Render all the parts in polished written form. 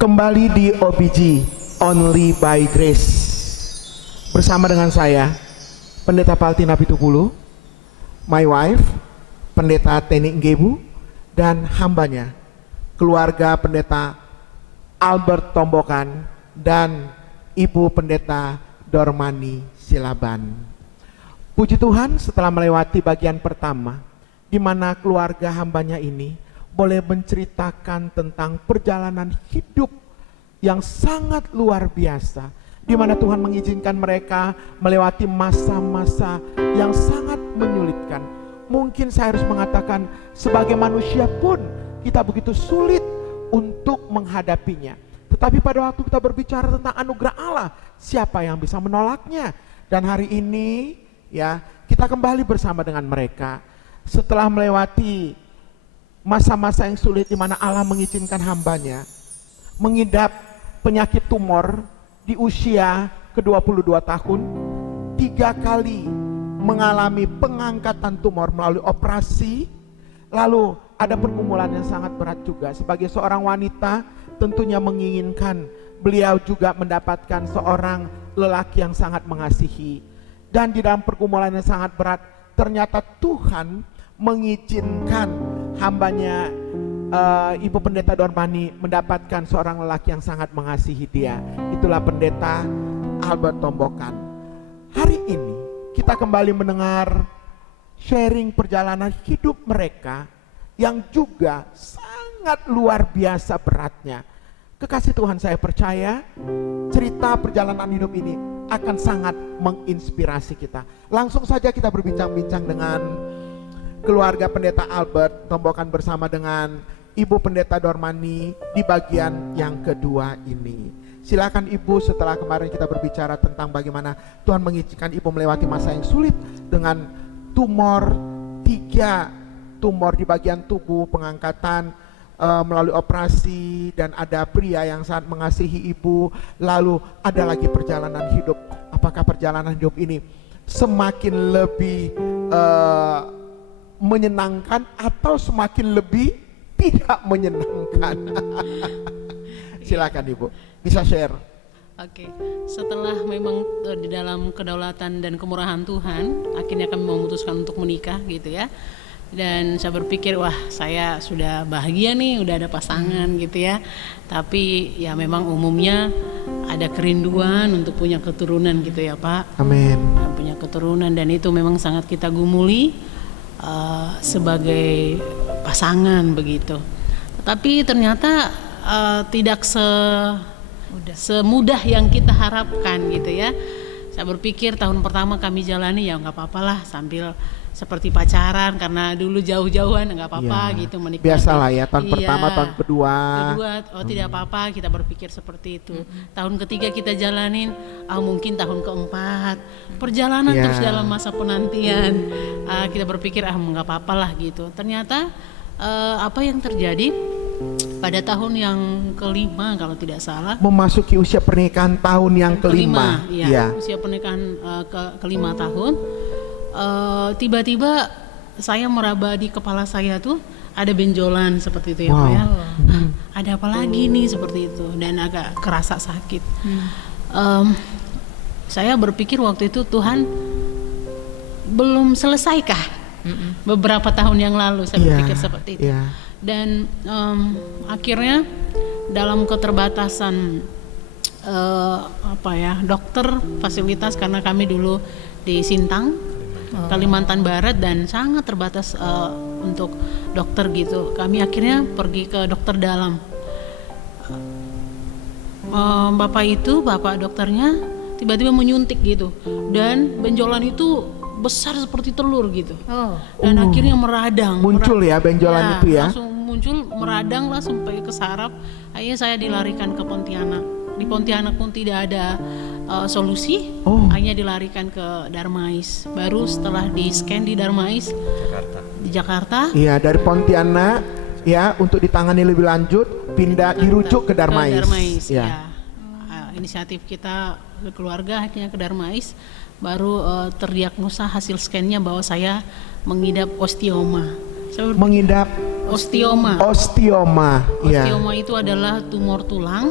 Kembali di OBG, Only by Grace. Bersama dengan saya, Pendeta Paltina Pitupulu, my wife, Pendeta Teni Nggebu, dan hambanya, keluarga Pendeta Albert Tombokan, dan Ibu Pendeta Dormani Silaban. Puji Tuhan, setelah melewati bagian pertama, di mana keluarga hambanya ini boleh menceritakan tentang perjalanan hidup yang sangat luar biasa, di mana Tuhan mengizinkan mereka melewati masa-masa yang sangat menyulitkan. Mungkin saya harus mengatakan, sebagai manusia pun kita begitu sulit untuk menghadapinya. Tetapi pada waktu kita berbicara tentang anugerah Allah, siapa yang bisa menolaknya? Dan hari ini ya, kita kembali bersama dengan mereka setelah melewati masa-masa yang sulit, di mana Allah mengizinkan hambanya mengidap penyakit tumor di usia ke-22 tahun, 3 kali mengalami pengangkatan tumor melalui operasi, lalu ada pergumulan yang sangat berat juga. Sebagai seorang wanita tentunya menginginkan beliau juga mendapatkan seorang lelaki yang sangat mengasihi. Dan di dalam pergumulan yang sangat berat, ternyata Tuhan mengizinkan hambanya Ibu Pendeta Dormani mendapatkan seorang lelaki yang sangat mengasihi dia. Itulah Pendeta Albert Tombokan. Hari ini kita kembali mendengar sharing perjalanan hidup mereka yang juga sangat luar biasa beratnya. Kekasih Tuhan, saya percaya cerita perjalanan hidup ini akan sangat menginspirasi kita. Langsung saja kita berbincang-bincang dengan keluarga Pendeta Albert Tombokan bersama dengan Ibu Pendeta Dormani di bagian yang kedua ini. Silakan Ibu, setelah kemarin kita berbicara tentang bagaimana Tuhan mengizinkan Ibu melewati masa yang sulit dengan tumor, 3 tumor di bagian tubuh, pengangkatan melalui operasi, dan ada pria yang sangat mengasihi Ibu. Lalu ada lagi perjalanan hidup. Apakah perjalanan hidup ini semakin lebih menyenangkan atau semakin lebih tidak menyenangkan? Silakan Ibu, bisa share. Oke, setelah memang di dalam kedaulatan dan kemurahan Tuhan, akhirnya kami memutuskan untuk menikah gitu ya. Dan saya berpikir, wah saya sudah bahagia nih, udah ada pasangan gitu ya. Tapi ya memang umumnya ada kerinduan untuk punya keturunan gitu ya Pak. Amin. Punya keturunan, dan itu memang sangat kita gumuli sebagai pasangan begitu. Tapi ternyata tidak semudah yang kita harapkan gitu ya. Saya berpikir tahun pertama kami jalani ya nggak apa-apalah, sambil seperti pacaran, karena dulu jauh-jauhan nggak apa-apa ya, gitu, menikmati. Biasalah ya, tahun pertama, tahun kedua tidak apa-apa, kita berpikir seperti itu. Tahun ketiga kita jalanin, mungkin tahun keempat perjalanan terus dalam masa penantian, kita berpikir nggak apa-apalah gitu. Ternyata apa yang terjadi pada tahun yang kelima kalau tidak salah, memasuki usia pernikahan tahun yang kelima. Ya. Usia pernikahan kelima tahun, tiba-tiba saya meraba di kepala saya tuh ada benjolan seperti itu ya Pak ya. Ada apa lagi nih seperti itu, dan agak kerasa sakit. Saya berpikir waktu itu, Tuhan belum selesaikah beberapa tahun yang lalu, saya berpikir seperti itu. Dan akhirnya dalam keterbatasan dokter fasilitas, karena kami dulu di Sintang, Kalimantan Barat, dan sangat terbatas untuk dokter gitu. Kami akhirnya pergi ke dokter dalam. Bapak dokternya tiba-tiba menyuntik gitu, dan benjolan itu besar seperti telur gitu. Dan akhirnya meradang. Muncul ya benjolan itu ya. Langsung muncul, meradang lah sampai ke saraf. Akhirnya saya dilarikan ke Pontianak. Di Pontianak pun tidak ada solusi. Akhirnya dilarikan ke Darmais. Baru setelah di scan di Darmais di Jakarta. Iya, dari Pontianak ya, untuk ditangani lebih lanjut dirujuk ke Darmais. Inisiatif kita keluarga akhirnya ke Darmais. Baru terdiagnosa hasil scan-nya bahwa saya mengidap osteoma. Saya Mengidap osteoma. osteoma. Iya. Osteoma itu adalah tumor tulang.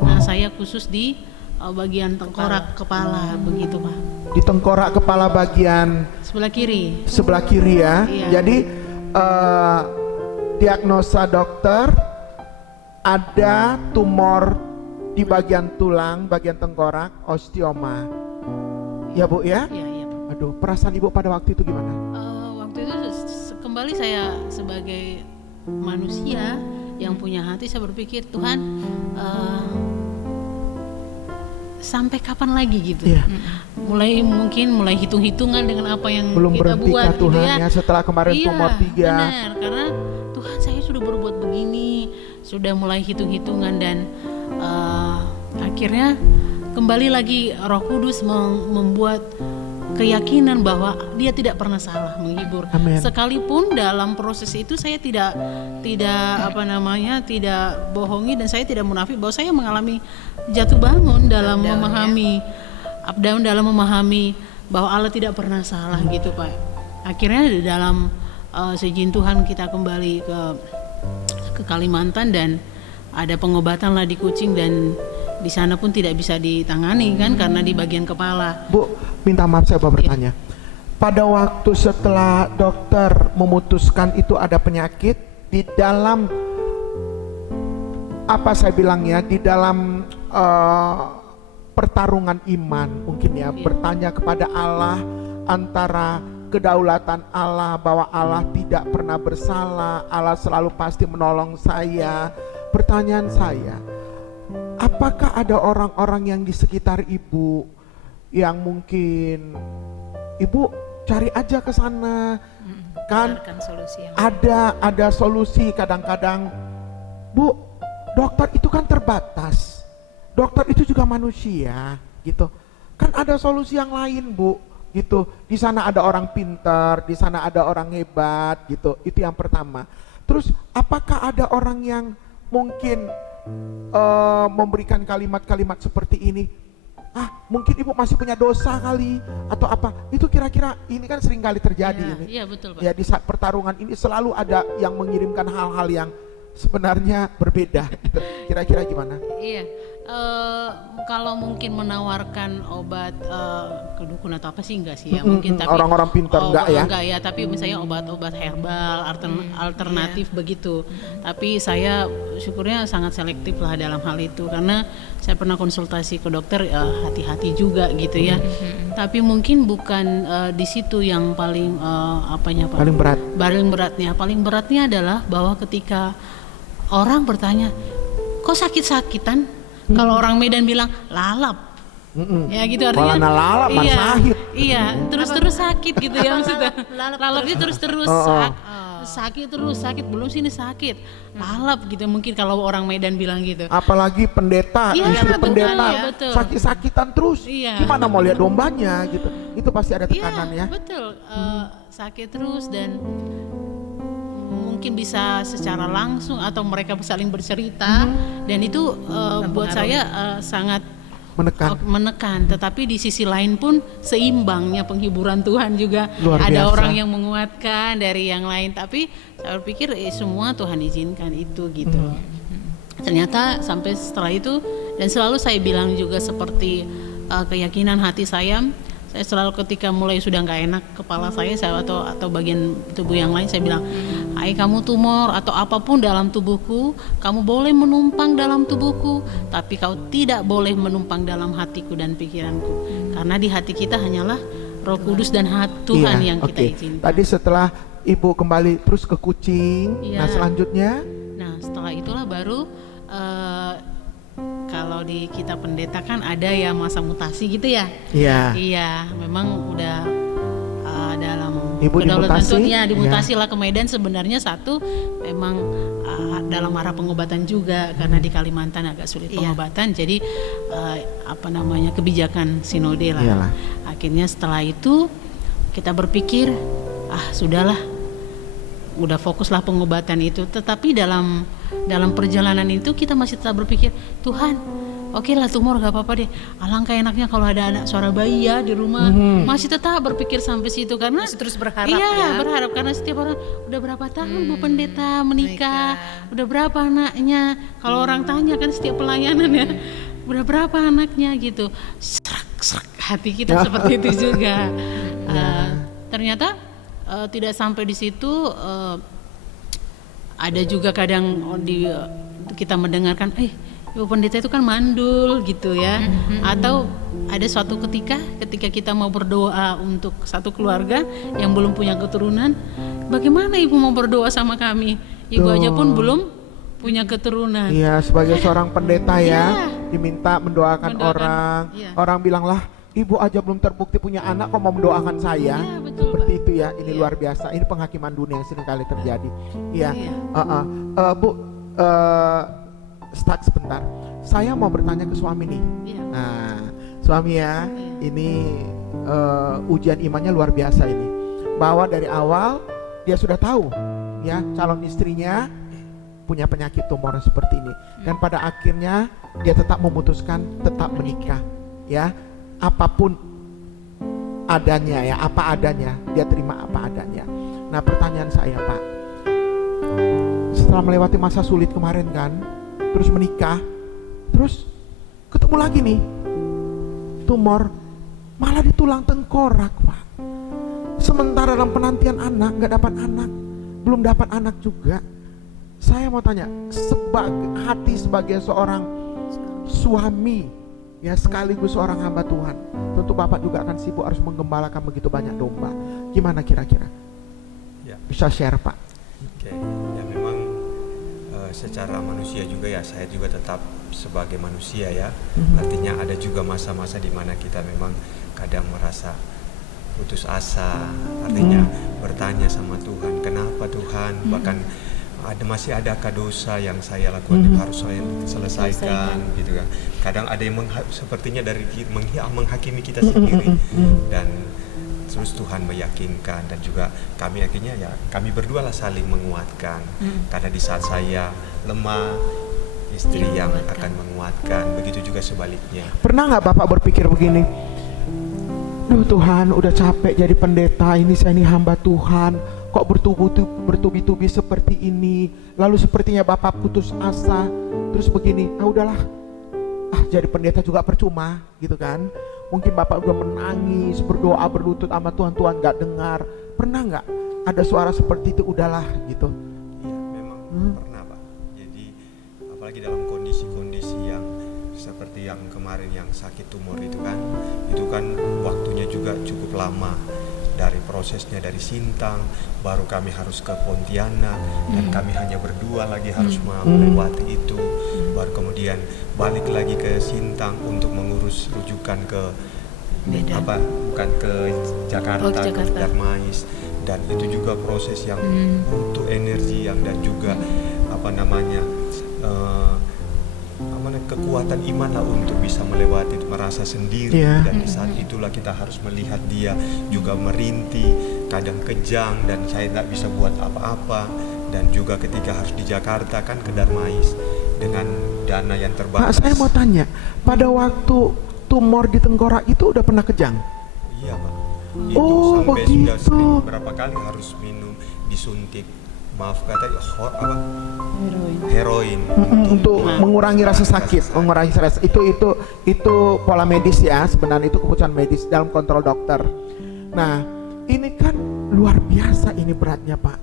Nah, saya khusus di bagian tengkorak kepala begitu, Pak. Di tengkorak kepala bagian Sebelah kiri. sebelah kiri ya. Iya. Jadi diagnosa dokter ada tumor di bagian tulang, bagian tengkorak, osteoma. Ya Bu ya? Iya, iya, Pak. Aduh, perasaan Ibu pada waktu itu gimana? Waktu itu kembali saya sebagai manusia yang punya hati, saya berpikir Tuhan, sampai kapan lagi gitu? Iya. Mulai hitung-hitungan dengan apa yang Belum kita berhenti buat Tuhan gitu ya setelah kemarin Iya, tumor 3. benar, karena Tuhan saya sudah berbuat begini, sudah mulai hitung-hitungan dan akhirnya kembali lagi Roh Kudus membuat keyakinan bahwa Dia tidak pernah salah menghibur. Amin. Sekalipun dalam proses itu saya tidak bohongi dan saya tidak munafik bahwa saya mengalami jatuh bangun dalam memahami up down dalam memahami bahwa Allah tidak pernah salah gitu, Pak. Akhirnya di dalam seizin Tuhan kita kembali ke Kalimantan dan ada pengobatan lah di Kucing dan di sana pun tidak bisa ditangani kan karena di bagian kepala. Bu, minta maaf saya bertanya. Pada waktu setelah dokter memutuskan itu ada penyakit di dalam apa saya bilangnya di dalam pertarungan iman mungkin ya, bertanya kepada Allah antara kedaulatan Allah bahwa Allah tidak pernah bersalah, Allah selalu pasti menolong saya. Pertanyaan saya, apakah ada orang-orang yang di sekitar Ibu yang mungkin Ibu cari aja ke sana kan? Solusi yang Ada solusi kadang-kadang. Bu, dokter itu kan terbatas. Dokter itu juga manusia, gitu. Kan ada solusi yang lain, Bu, gitu. Di sana ada orang pintar, di sana ada orang hebat, gitu. Itu yang pertama. Terus, apakah ada orang yang mungkin memberikan kalimat-kalimat seperti ini? Mungkin Ibu masih punya dosa kali atau apa? Itu kira-kira ini kan sering kali terjadi ini. Iya, betul, Pak. Ya, di saat pertarungan ini selalu ada yang mengirimkan hal-hal yang sebenarnya berbeda. Gitu. Kira-kira gimana? Iya, kalau mungkin menawarkan obat kedukun atau apa sih enggak sih ya mungkin, tapi orang-orang pintar enggak ya? Enggak ya, tapi misalnya obat-obat herbal alternatif begitu. Tapi saya syukurnya sangat selektif lah dalam hal itu karena saya pernah konsultasi ke dokter, hati-hati juga gitu ya. Tapi mungkin bukan di situ yang paling Pak? Paling beratnya adalah bahwa ketika orang bertanya, kok sakit-sakitan? Kalau orang Medan bilang lalap, ya gitu artinya. Malah lalap, iya, sakit. Iya, terus sakit gitu ya maksudnya. Lalapnya terus sakit terus sakit, belum sini sakit, lalap gitu mungkin kalau orang Medan bilang gitu. Apalagi pendeta, istri pendeta betul. sakit-sakitan terus. Iya. Gimana mau lihat dombanya gitu? Itu pasti ada tekanan ya. Betul, sakit terus dan mungkin bisa secara langsung atau mereka saling bercerita dan itu buat saya sangat menekan. Tetapi di sisi lain pun seimbangnya penghiburan Tuhan juga ada orang yang menguatkan dari yang lain. Tapi saya berpikir semua Tuhan izinkan itu gitu. Ternyata sampai setelah itu dan selalu saya bilang juga seperti keyakinan hati saya selalu ketika mulai sudah nggak enak kepala saya atau bagian tubuh yang lain, saya bilang, hai kamu tumor atau apapun dalam tubuhku, kamu boleh menumpang dalam tubuhku, tapi kau tidak boleh menumpang dalam hatiku dan pikiranku, karena di hati kita hanyalah Roh Kudus dan Tuhan yang kita izinkan. Tadi setelah Ibu kembali terus ke Kucing, nah selanjutnya? Nah setelah itulah baru kalau di kita pendeta kan ada ya masa mutasi gitu ya. Iya. Iya, memang udah dalam Ibu dimutasi lah ke Medan. Sebenarnya satu memang dalam arah pengobatan juga karena di Kalimantan agak sulit pengobatan. Jadi kebijakan sinode lah. Iyalah. Akhirnya setelah itu kita berpikir sudahlah, udah fokuslah pengobatan itu. Tetapi dalam perjalanan itu kita masih tetap berpikir, Tuhan, oke lah tumor gak apa-apa deh. Alangkah enaknya kalau ada anak suara bayi ya di rumah. Masih tetap berpikir sampai situ karena Masih terus berharap iya, ya. berharap karena setiap orang udah berapa tahun Bu Pendeta menikah, udah berapa anaknya. Kalau orang tanya kan setiap pelayanan ya, udah berapa anaknya gitu. Serak hati kita seperti itu juga. Ternyata tidak sampai di situ. Ada juga kadang kita mendengarkan, Ibu Pendeta itu kan mandul gitu ya. Atau ada suatu ketika kita mau berdoa untuk satu keluarga yang belum punya keturunan, bagaimana Ibu mau berdoa sama kami? Ibu aja pun belum punya keturunan. Iya, sebagai seorang pendeta ya, Iya. diminta mendoakan orang. iya. Orang bilanglah, ibu aja belum terbukti punya anak kok mau mendoakan saya. Iya, betul, Seperti Pak. itu ya, ini Iya. luar biasa. Ini penghakiman dunia yang sering kali terjadi. Iya. Iya. Bu, start sebentar. Saya mau bertanya ke suami nih. Iya. Nah, suami ya, ini ujian imannya luar biasa ini. Bahwa dari awal dia sudah tahu ya calon istrinya punya penyakit tumor seperti ini, dan pada akhirnya dia tetap memutuskan tetap menikah ya, apapun adanya ya, apa adanya dia terima apa adanya. Nah, pertanyaan saya Pak, setelah melewati masa sulit kemarin kan, terus menikah, terus ketemu lagi nih tumor, malah di tulang tengkorak Pak. Sementara dalam penantian anak nggak dapat anak, belum dapat anak juga. Saya mau tanya, sebagai seorang suami ya, sekaligus seorang hamba Tuhan, tentu Bapak juga akan sibuk harus menggembalakan begitu banyak domba. Gimana kira-kira? Ya. Bisa share Pak? Oke, ya memang secara manusia juga ya, saya juga tetap sebagai manusia ya. Artinya ada juga masa-masa di mana kita memang kadang merasa putus asa, artinya bertanya sama Tuhan, kenapa Tuhan, bahkan masih adakah dosa yang saya lakukan yang harus saya selesaikan gitu kan. Kadang ada yang sepertinya dari menghakimi kita sendiri, dan terus Tuhan meyakinkan, dan juga kami akhirnya ya kami berdua lah saling menguatkan, karena di saat saya lemah istri yang akan menguatkan, begitu juga sebaliknya. Pernah nggak Bapak berpikir begini, duh Tuhan udah capek jadi pendeta ini, saya ini hamba Tuhan, kok bertubi-tubi seperti ini, lalu sepertinya Bapak putus asa, terus begini, udahlah, jadi pendeta juga percuma gitu kan. Mungkin Bapak udah menangis, berdoa, berlutut sama Tuhan gak dengar. Pernah gak ada suara seperti itu, udahlah gitu? Iya, memang pernah Pak. Jadi apalagi dalam kondisi-kondisi yang seperti yang kemarin yang sakit tumor itu kan waktunya juga cukup lama. Dari prosesnya dari Sintang, baru kami harus ke Pontianak, dan kami hanya berdua lagi harus melewati itu, baru kemudian balik lagi ke Sintang untuk mengurus rujukan ke bukan ke Jakarta, ke Darmais, dan itu juga proses yang butuh energi yang, dan juga kekuatan iman lah untuk bisa melewati itu, merasa sendiri, dan di saat itulah kita harus melihat dia juga merintih, kadang kejang, dan saya tidak bisa buat apa-apa. Dan juga ketika harus di Jakarta kan ke Darmais dengan dana yang terbatas. Pak, saya mau tanya, pada waktu tumor di tengkorak itu udah pernah kejang? Iya Pak, itu sampai begitu. sudah sering berapa kali harus minum, disuntik, maaf kata heroin untuk mengurangi rasa sakit, mengurangi stres. Itu pola medis ya, sebenarnya itu keputusan medis dalam kontrol dokter. Nah, ini kan luar biasa ini beratnya Pak.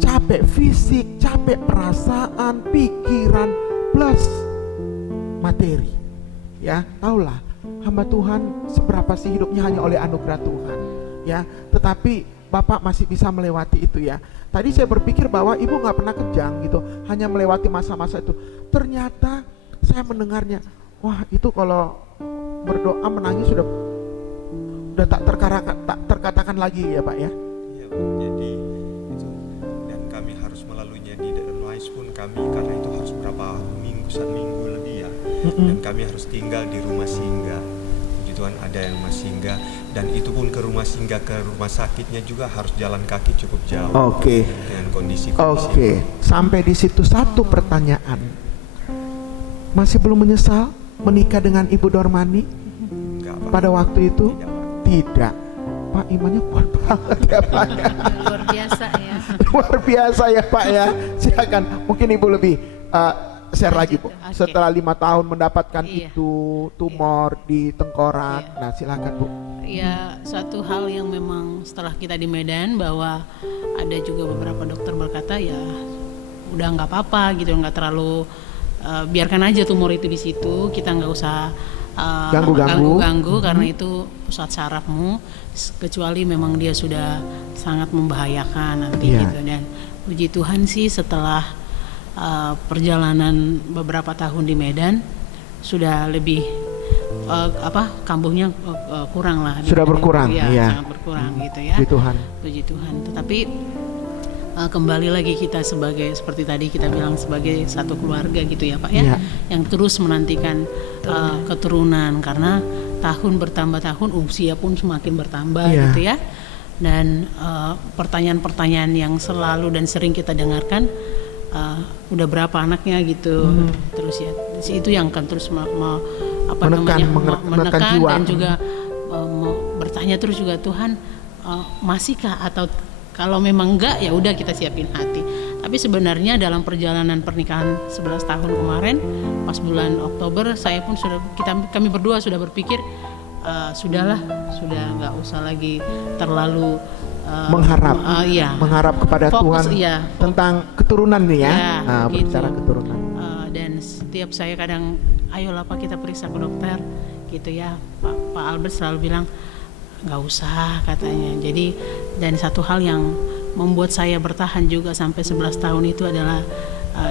Capek fisik, capek perasaan, pikiran, plus materi. Ya, tahulah hamba Tuhan seberapa sih hidupnya hanya oleh anugerah Tuhan. Ya, tetapi Bapak masih bisa melewati itu ya. Tadi saya berpikir bahwa ibu gak pernah kejang gitu, hanya melewati masa-masa itu. Ternyata saya mendengarnya, wah itu kalau berdoa menangis sudah tak terkatakan lagi ya Pak ya. Iya Pak, jadi itu, dan kami harus melaluinya di Darmais pun kami, karena itu harus berapa minggu, 1 minggu lebih ya. Dan kami harus tinggal di rumah singgah. Puji Tuhan ada yang rumah singgah, dan itu pun ke rumah singgah, ke rumah sakitnya juga harus jalan kaki cukup jauh. Oke. Dengan kondisi. Oke. Sampai di situ satu pertanyaan. Masih belum menyesal menikah dengan Ibu Dormani Enggak, Pak. pada waktu itu? Tidak, Pak. Tidak. Pak, imannya kuat banget ya Pak ya. Luar biasa ya. Luar biasa ya Pak ya. Silakan, mungkin Ibu lebih share lagi Bu. Oke. Setelah 5 tahun mendapatkan Iya. itu tumor di tengkorak. Iya. Nah silakan Bu. Ya, satu hal yang memang setelah kita di Medan, bahwa ada juga beberapa dokter berkata ya udah nggak apa-apa gitu, nggak terlalu biarkan aja tumor itu di situ, kita nggak usah ganggu karena itu pusat sarafmu, kecuali memang dia sudah sangat membahayakan nanti Iya. gitu. Dan puji Tuhan sih setelah perjalanan beberapa tahun di Medan sudah lebih kambuhnya kurang lah. Sudah berkurang, ya, iya. sangat berkurang gitu ya. Puji Tuhan. Puji Tuhan. Tetapi kembali lagi kita seperti tadi kita bilang sebagai satu keluarga gitu ya Pak ya, Iya. yang terus menantikan keturunan karena tahun bertambah tahun, usia pun semakin bertambah Iya. gitu ya. Dan pertanyaan-pertanyaan yang selalu dan sering kita dengarkan, udah berapa anaknya gitu, terus ya itu yang akan terus menekan jiwa. dan juga bertanya terus juga, Tuhan masihkah, atau kalau memang enggak ya udah kita siapin hati. Tapi sebenarnya dalam perjalanan pernikahan 11 tahun kemarin, pas bulan Oktober saya pun kami berdua sudah berpikir sudahlah, sudah nggak usah lagi terlalu Mengharap. Iya. Mengharap kepada Fokus, Tuhan iya. tentang keturunan nih ya. Ya, Nah, gitu. berbicara keturunan. Dan setiap saya kadang, ayolah Pak kita periksa ke dokter gitu ya. Pak Albert selalu bilang nggak usah katanya. Jadi, dan satu hal yang membuat saya bertahan juga sampai 11 tahun itu adalah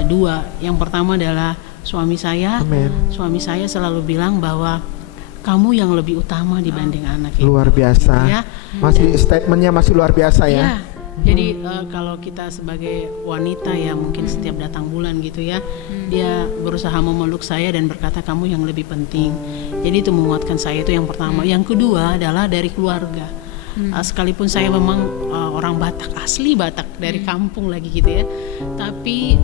dua. Yang pertama adalah suami saya. Amin. Suami saya selalu bilang bahwa kamu yang lebih utama dibanding anak itu. Luar biasa. Gitu ya. Masih statementnya masih luar biasa ya. Ya, jadi kalau kita sebagai wanita ya mungkin setiap datang bulan gitu ya, dia berusaha memeluk saya dan berkata kamu yang lebih penting. Jadi itu menguatkan saya, itu yang pertama. Yang kedua adalah dari keluarga. Sekalipun saya memang orang Batak, asli Batak dari kampung lagi gitu ya, tapi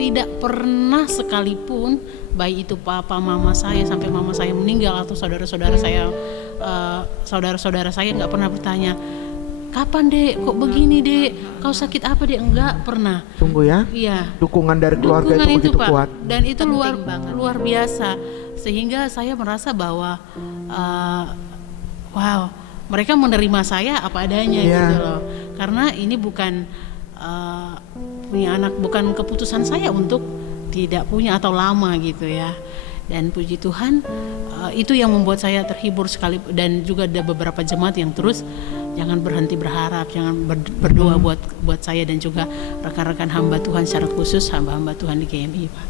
tidak pernah sekalipun baik itu papa mama saya sampai mama saya meninggal atau saudara-saudara saya nggak pernah bertanya, kapan Dek, kok begini Dek, kau sakit apa Dek, enggak pernah. Sungguh ya. Iya. Dukungan dari keluarga Dukungan itu begitu Pak, kuat. dan itu luar biasa, sehingga saya merasa bahwa wow, mereka menerima saya apa adanya gitu loh, karena ini bukan punya anak, bukan keputusan saya untuk tidak punya atau lama gitu ya. Dan puji Tuhan itu yang membuat saya terhibur sekali, dan juga ada beberapa jemaat yang terus jangan berhenti berharap, jangan berdoa buat saya dan juga rekan-rekan hamba Tuhan, secara khusus hamba-hamba Tuhan di GMI Pak.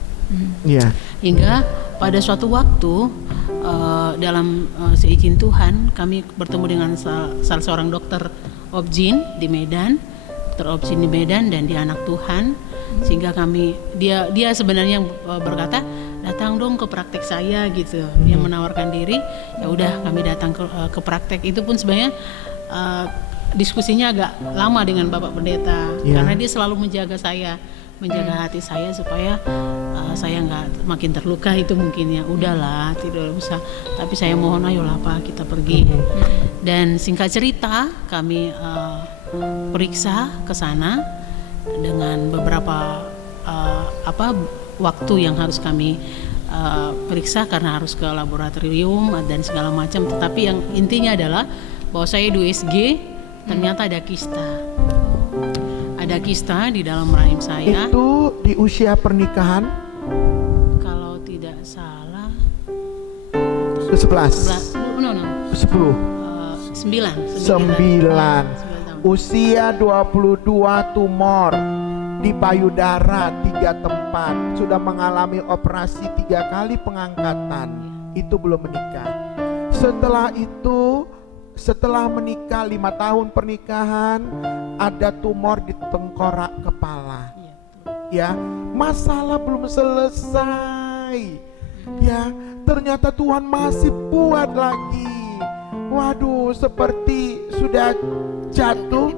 Iya. Hingga pada suatu waktu dalam seizin Tuhan kami bertemu dengan salah seorang dokter Obgyn di Medan, dan dia anak Tuhan, sehingga dia sebenarnya berkata datang dong ke praktek saya gitu. Dia menawarkan diri, ya udah kami datang ke praktek. Itu pun sebenarnya diskusinya agak lama dengan Bapak Pendeta, karena dia selalu menjaga hati saya supaya saya nggak makin terluka. Itu mungkin ya udahlah, tidak usah, tapi saya mohon ayolah Pak kita pergi. Dan singkat cerita kami periksa ke sana dengan beberapa waktu yang harus kami periksa karena harus ke laboratorium dan segala macam. Tetapi yang intinya adalah bahwa saya di USG ternyata ada kista di dalam rahim saya. Itu di usia pernikahan Kalau tidak salah ke-11. 10. 9 Usia 22, tumor di payudara 3 tempat, sudah mengalami operasi 3 kali pengangkatan, itu belum menikah. Setelah itu, setelah menikah 5 tahun pernikahan, ada tumor di tengkorak kepala. Ya, masalah belum selesai. Ya, ternyata Tuhan masih buat lagi. Waduh, seperti sudah jatuh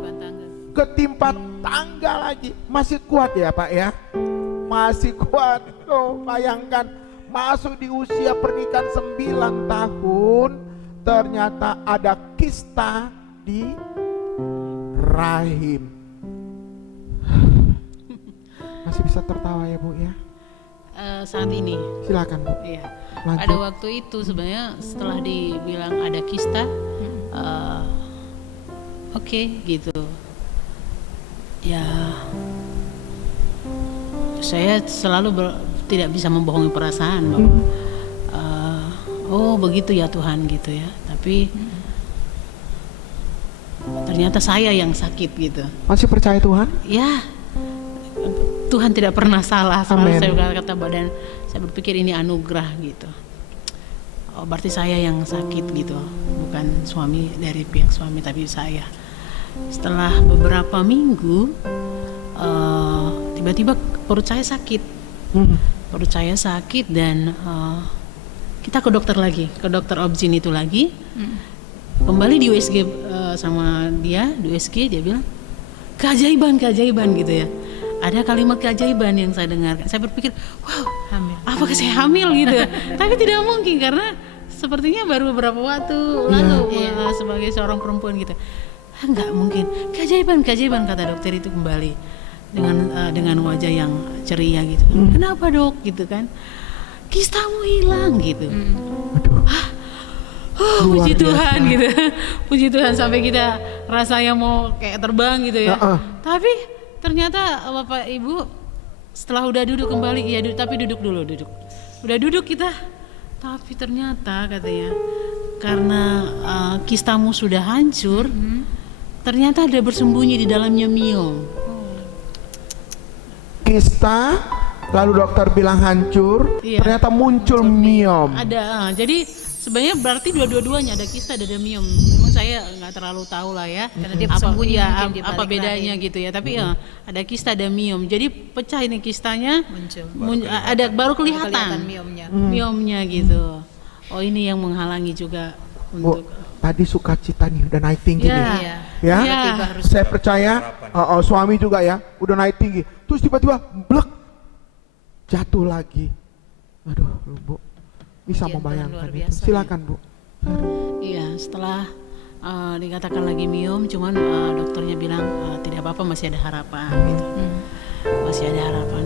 ketimpa tangga lagi. Masih kuat ya Pak ya? Masih kuat. Loh, bayangkan masuk di usia pernikahan 9 tahun, ternyata ada kista di rahim. Masih bisa tertawa ya Bu ya? Saat ini. Silakan Bu. Iya. Lanjut. Pada waktu itu sebenarnya setelah dibilang ada kista, oke, gitu. Ya, saya selalu tidak bisa membohongi perasaan bahwa oh begitu ya Tuhan gitu ya. Tapi ternyata saya yang sakit gitu. Masih percaya Tuhan? Ya, Tuhan tidak pernah salah. Selalu Amen. saya berkata dan saya berpikir ini anugerah gitu. Oh, berarti saya yang sakit gitu, bukan suami dari pihak suami tapi saya. Setelah beberapa minggu, tiba-tiba perut saya sakit. Perut saya sakit dan kita ke dokter lagi, ke dokter Obgyn itu lagi. Kembali di USG sama dia, di USG dia bilang keajaiban gitu ya. Ada kalimat keajaiban yang saya dengarkan. Saya berpikir, wow, Hamil. apakah saya hamil gitu? Tapi tidak mungkin karena sepertinya baru beberapa waktu lalu sebagai seorang perempuan gitu. Enggak mungkin. Keajaiban kata dokter itu kembali dengan wajah yang ceria gitu. Kenapa dok gitu kan? Kistamu hilang gitu. Puji Tuhan gitu. Puji Tuhan sampai kita rasanya mau kayak terbang gitu ya. Tapi ternyata Bapak Ibu setelah udah duduk kembali, ya tapi duduk dulu. Udah duduk kita, tapi ternyata katanya karena kistamu sudah hancur, ternyata ada bersembunyi di dalamnya miom. Kista, lalu dokter bilang hancur, Iya. ternyata muncul miom. Ada, jadi sebenarnya berarti dua-duanya ada kista ada miom. Memang saya nggak terlalu tahu lah ya. Karena dia apa bersembunyi ya, mungkin di apa balik bedanya gitu ya. Tapi ya ada kista ada miom. Jadi pecah ini kistanya, muncul. ada baru Kelihatan kelihatan miomnya. miomnya gitu. Oh ini yang menghalangi juga Bu, untuk tadi sukacita nih udah naik tinggi Ya. nih. Iya. Ya, Iya. Tiba harus saya percaya suami juga ya udah naik tinggi. Terus tiba-tiba blek jatuh lagi. Aduh, Bu, bisa Ujian Tuhan membayangkan luar itu. biasa, Silakan Bu. Iya, setelah dikatakan lagi miom, cuman dokternya bilang tidak apa-apa, masih ada harapan gitu. Masih ada harapan.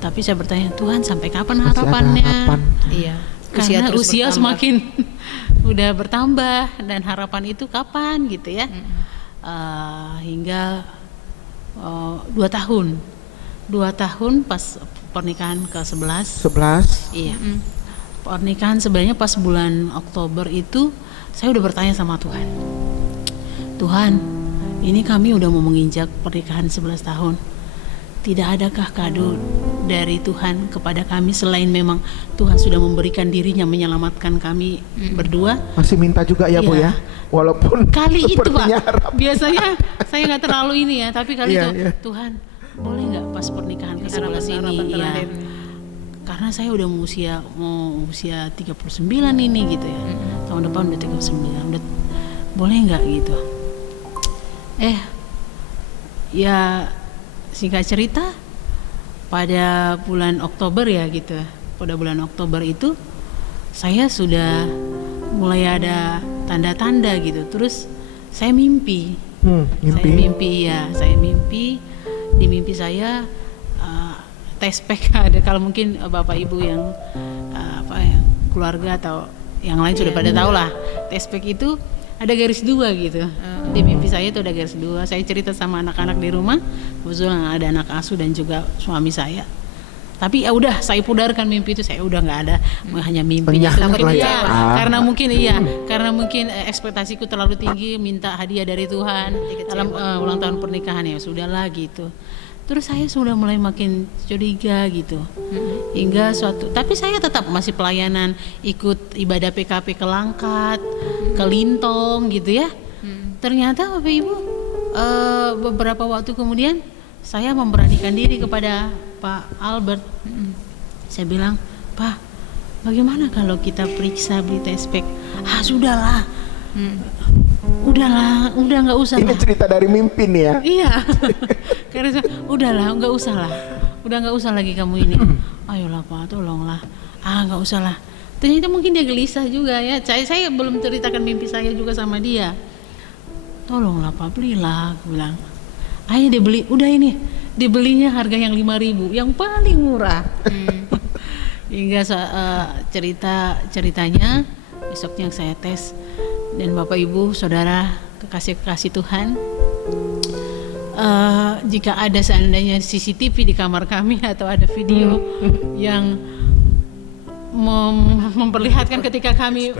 Tapi saya bertanya, Tuhan sampai kapan Masih ada harapannya? harapan. Iya. Karena terus usia bertambah. semakin udah bertambah dan harapan itu kapan gitu ya? Hingga 2 tahun. 2 tahun pas pernikahan ke-11. 11. Iya. Pernikahan sebenarnya pas bulan Oktober itu saya udah bertanya sama Tuhan. Tuhan, ini kami udah mau menginjak pernikahan 11 tahun. Tidak adakah kado dari Tuhan kepada kami selain memang Tuhan sudah memberikan dirinya menyelamatkan kami berdua? Masih minta juga ya Bu Iya. ya. Walaupun Kali itu sepertinya Pak, harap. biasanya saya nggak terlalu ini ya, tapi kali Iya, itu iya. Tuhan boleh nggak pas pernikahan ke-11 ini harapan ya? terakhir. Karena saya udah mau usia 39 ini gitu ya. Tahun depan udah 39. Udah boleh nggak gitu? Ya singkat cerita pada bulan Oktober ya gitu. Pada bulan Oktober itu saya sudah mulai ada tanda-tanda gitu. Terus saya mimpi. Saya mimpi ya. Saya mimpi. Di mimpi saya tespek ada, kalau mungkin Bapak Ibu yang keluarga atau yang lain sudah pada tahu lah, tespek itu ada garis 2 gitu. Di mimpi saya itu ada garis 2. Saya cerita sama anak-anak di rumah, kebetulan ada anak asuh dan juga suami saya. Tapi ya udah saya pudarkan mimpi itu, saya udah nggak ada, hanya mimpi. Penyahat Mungkin lah ya. iya, karena mungkin ekspektasiku terlalu tinggi, minta hadiah dari Tuhan dalam ulang tahun pernikahan, ya sudahlah gitu. Terus saya sudah mulai makin curiga gitu. Hingga tapi saya tetap masih pelayanan, ikut ibadah PKP ke Langkat, ke Lintong gitu ya. Ternyata Bapak Ibu beberapa waktu kemudian saya memberanikan diri kepada Pak Albert. Saya bilang, Pak, bagaimana kalau kita periksa beli tespek? Sudahlah. Udahlah, udah nggak usah. Ini cerita dari mimpi nih ya. Iya. Karena udahlah, nggak usah lah. Udah nggak usah lagi kamu ini. ayolah Pak, tolonglah. Nggak usah lah. Ternyata mungkin dia gelisah juga ya. Saya belum ceritakan mimpi saya juga sama dia. Tolonglah Pak, belilah, aku bilang. Ayo dia beli, udah ini, dibelinya harga yang 5.000, yang paling murah. Hingga ceritanya besoknya saya tes, dan Bapak Ibu Saudara kekasih Tuhan, jika ada seandainya CCTV di kamar kami atau ada video yang memperlihatkan ketika kami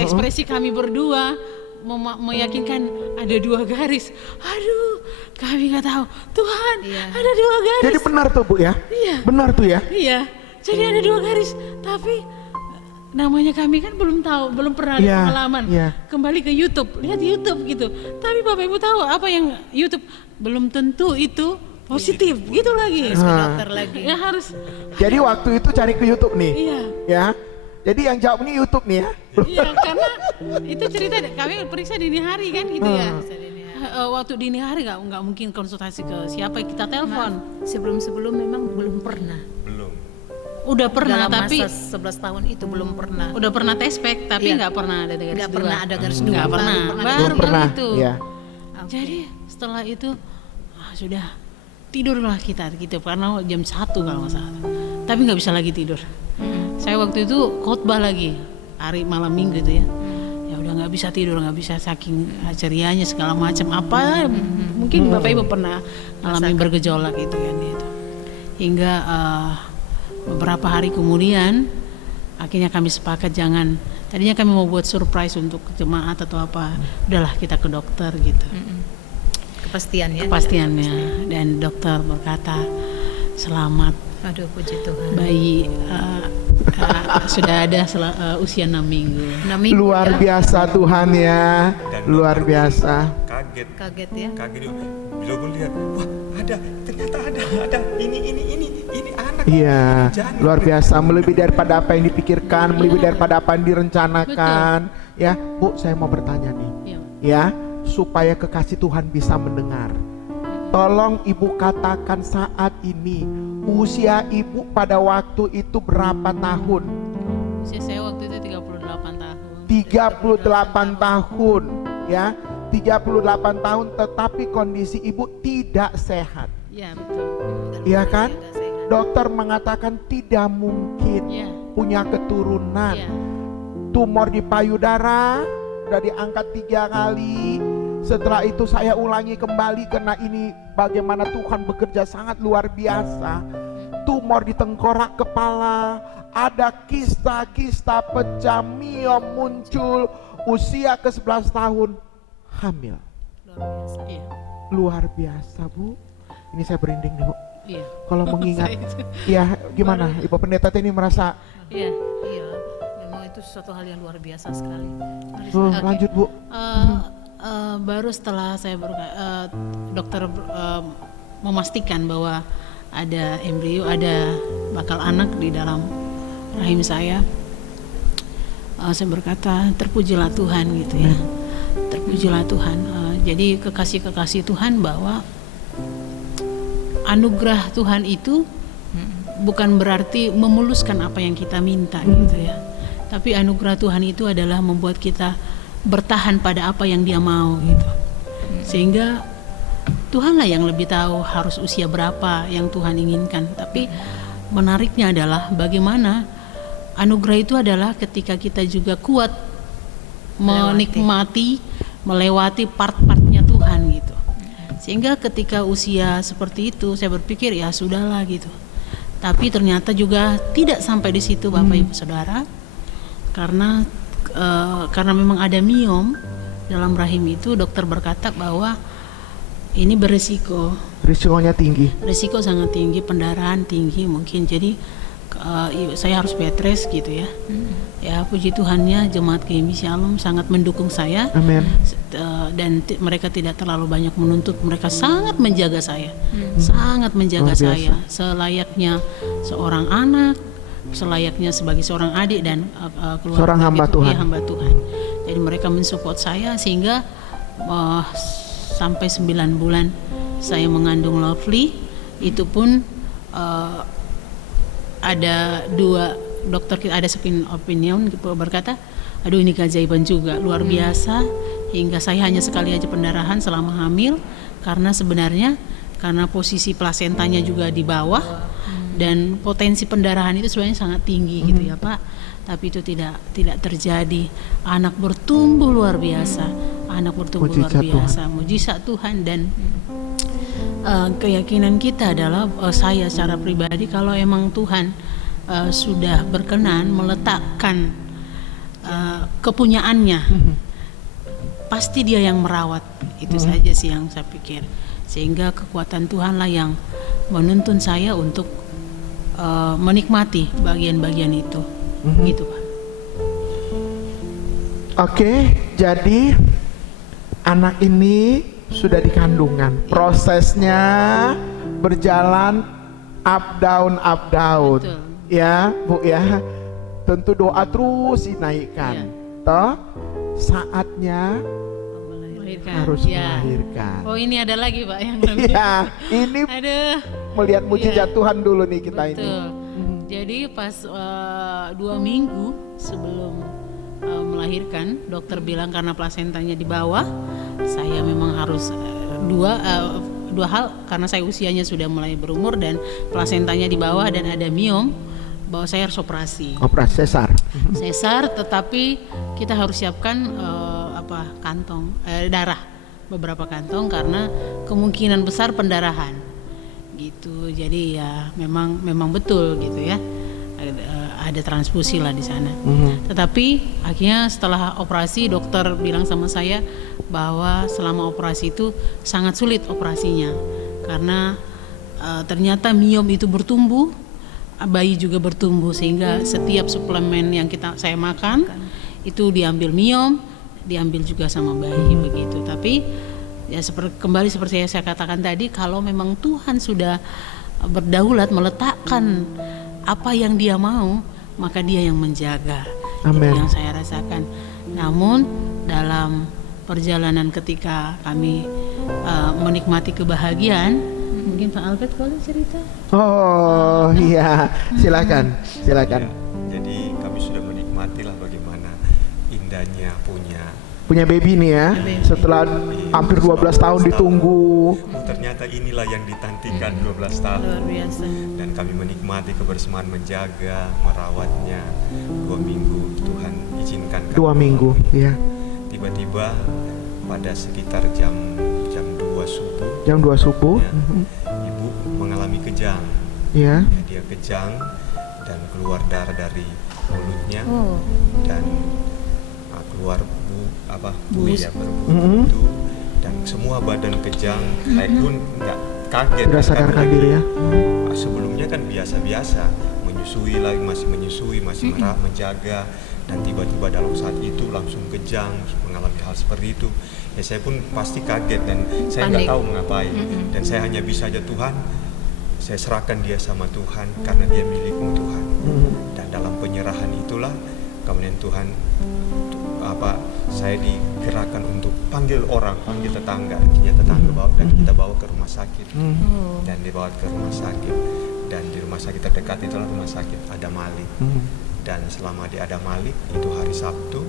ekspresi kami berdua meyakinkan ada 2 garis. Aduh, kami nggak tahu. Tuhan, ada 2 garis. Jadi benar tuh Bu ya? Iya. Benar tuh ya? Iya. Jadi ada 2 garis. Tapi namanya kami kan belum tahu, belum pernah ada pengalaman. Kembali ke YouTube, lihat YouTube gitu. Tapi Bapak Ibu tahu apa yang YouTube belum tentu itu positif, gitu lagi. Harus ke dokter lagi. Ya harus. Jadi waktu itu cari ke YouTube nih. Iya. Ya. Jadi yang jawab nih YouTube nih ya. Iya, karena itu cerita kami periksa dini hari kan gitu ya. Waktu dini hari nggak mungkin konsultasi ke siapa, kita telepon. Sebelum memang belum pernah. Udah pernah dalam tapi masa 11 tahun itu belum pernah. Udah pernah tes pack tapi nggak pernah ada garis 2. Nggak pernah ada garis 2. Nggak pernah. Belum pernah. Itu. Iya. Jadi setelah itu sudah tidurlah kita gitu karena jam 1 kalau nggak salah. Tapi nggak bisa lagi tidur. Saya waktu itu khotbah lagi hari malam minggu itu ya. Ya udah nggak bisa tidur, nggak bisa saking cerianya segala macam apa. Mungkin Bapak Ibu pernah alami bergejolak gitu kan itu. Hingga beberapa hari kemudian akhirnya kami sepakat jangan. Tadinya kami mau buat surprise untuk jemaat atau apa. Udahlah kita ke dokter gitu. Kepastiannya. Dan dokter berkata selamat. Aduh, puji Tuhan. Bayi sudah ada usia 6 minggu. Luar biasa Tuhan ya. Dan Luar biasa. Kaget ya. Kaget bila gue lihat, wah ternyata ada ini anak. Iya, luar biasa, melebihi daripada apa yang dipikirkan, melebihi daripada apa yang direncanakan. Betul. Ya, Bu, saya mau bertanya nih. Ya, supaya kekasih Tuhan bisa mendengar. Tolong Ibu katakan saat ini usia Ibu pada waktu itu berapa tahun? Usia saya waktu itu 38 tahun. 38 tahun, ya. 38 tahun tetapi kondisi Ibu tidak sehat. Ya, betul. Iya kan? Dokter mengatakan tidak mungkin punya keturunan. Tumor di payudara udah diangkat 3 kali. Setelah itu saya ulangi kembali karena ini bagaimana Tuhan bekerja sangat luar biasa. Tumor di tengkorak kepala, ada kista-kista pecah, miom muncul, usia ke-11 tahun, hamil. Luar biasa Bu. Ini saya berinding nih Bu. Iya. Kalau mengingat, ya gimana Ibu Pendeta ini merasa? Iya, memang itu suatu hal yang luar biasa sekali. Lanjut Bu. Baru setelah saya dokter memastikan bahwa ada embrio, ada bakal anak di dalam rahim saya berkata terpujilah Tuhan gitu ya. Terpujilah Tuhan. Jadi kekasih Tuhan bahwa anugerah Tuhan itu bukan berarti memuluskan apa yang kita minta gitu ya. Tapi anugerah Tuhan itu adalah membuat kita bertahan pada apa yang Dia mau gitu. Sehingga Tuhanlah yang lebih tahu harus usia berapa yang Tuhan inginkan. Tapi menariknya adalah bagaimana anugerah itu adalah ketika kita juga kuat menikmati, melewati part-partnya Tuhan gitu. Sehingga ketika usia seperti itu saya berpikir ya sudahlah gitu. Tapi ternyata juga tidak sampai di situ Bapak Ibu Saudara. Karena memang ada miom dalam rahim itu, dokter berkata bahwa ini berisiko. Risikonya tinggi. Risiko sangat tinggi, pendarahan tinggi mungkin. Jadi saya harus bed rest gitu ya. Ya puji Tuhannya jemaat GMI Shalom sangat mendukung saya. Amin. Dan mereka tidak terlalu banyak menuntut, mereka sangat menjaga saya. Sangat menjaga saya selayaknya seorang anak, selayaknya sebagai seorang adik dan keluarga, seorang hamba Tuhan. Ya, hamba Tuhan. Jadi mereka mensupport saya sehingga sampai 9 bulan saya mengandung Lovely. Itu pun ada dua dokter kita, ada second opinion berkata, aduh ini keajaiban juga, luar biasa, hingga saya hanya sekali aja pendarahan selama hamil, karena sebenarnya karena posisi plasentanya juga di bawah dan potensi pendarahan itu sebenarnya sangat tinggi gitu ya Pak, tapi itu tidak terjadi. Anak bertumbuh luar biasa, mujizat Tuhan. Dan keyakinan kita adalah saya secara pribadi, kalau emang Tuhan sudah berkenan meletakkan kepunyaannya, pasti Dia yang merawat. Itu saja sih yang saya pikir, sehingga kekuatan Tuhanlah yang menuntun saya untuk menikmati bagian-bagian itu. Gitu Pak. Oke, jadi anak ini sudah di kandungan. Prosesnya berjalan up down. Betul. Ya, Bu ya. Tentu doa terus dinaikkan. Toh saatnya harus melahirkan. Oh, ini ada lagi Pak yang lebih. Ya, ini Aduh. melihat mujizat Tuhan dulu nih kita ini. Betul. Jadi pas 2 minggu sebelum melahirkan, dokter bilang karena plasentanya di bawah, saya memang harus dua hal, karena saya usianya sudah mulai berumur dan plasentanya di bawah dan ada miom, bahwa saya harus operasi. Operasi sesar. Tetapi kita harus siapkan kantong darah, beberapa kantong, karena kemungkinan besar pendarahan. Gitu. Jadi ya memang betul gitu ya. Ada transfusi lah di sana. Tetapi akhirnya setelah operasi, dokter bilang sama saya bahwa selama operasi itu sangat sulit operasinya, karena ternyata miom itu bertumbuh, bayi juga bertumbuh, sehingga setiap suplemen yang saya makan itu diambil miom, diambil juga sama bayi begitu. Tapi ya kembali seperti yang saya katakan tadi, kalau memang Tuhan sudah berdaulat meletakkan apa yang Dia mau, maka Dia yang menjaga. Amen. Itu yang saya rasakan. Namun dalam perjalanan ketika kami menikmati kebahagiaan, mungkin Pak Albert boleh cerita? Oh iya, silakan. Ya, jadi kami sudah menikmati lah bagaimana indahnya punya baby nih ya, setelah hampir 12 tahun ditunggu. Ternyata inilah yang ditantikan 12 tahun. Luar biasa. Dan kami menikmati kebersamaan, menjaga, merawatnya 2 minggu. Tuhan izinkan kami 2 minggu, ya. Tiba-tiba pada sekitar jam 2 subuh. Jam 2 subuh. Ya, ibu mengalami kejang. Ya. Ya, dia kejang dan keluar darah dari mulutnya dan keluar buih ya, berbuih itu, dan semua badan kejang. Saya pun nggak kaget. Tidak sadarkan diri ya. Sebelumnya kan biasa-biasa, menyusui lagi, masih menyusui, masih menjaga, dan tiba-tiba dalam saat itu langsung kejang, mengalami hal seperti itu. Ya saya pun pasti kaget dan saya nggak tahu mengapain. Dan saya hanya bisa aja, Tuhan, saya serahkan dia sama Tuhan karena dia milikmu Tuhan. Dan dalam penyerahan itulah kemudian Tuhan saya digerakkan untuk panggil tetangga, bawa, dan kita bawa ke rumah sakit. Dan dibawa ke rumah sakit, dan di rumah sakit terdekat itulah rumah sakit Adamalik. Dan selama di Adamalik itu hari Sabtu,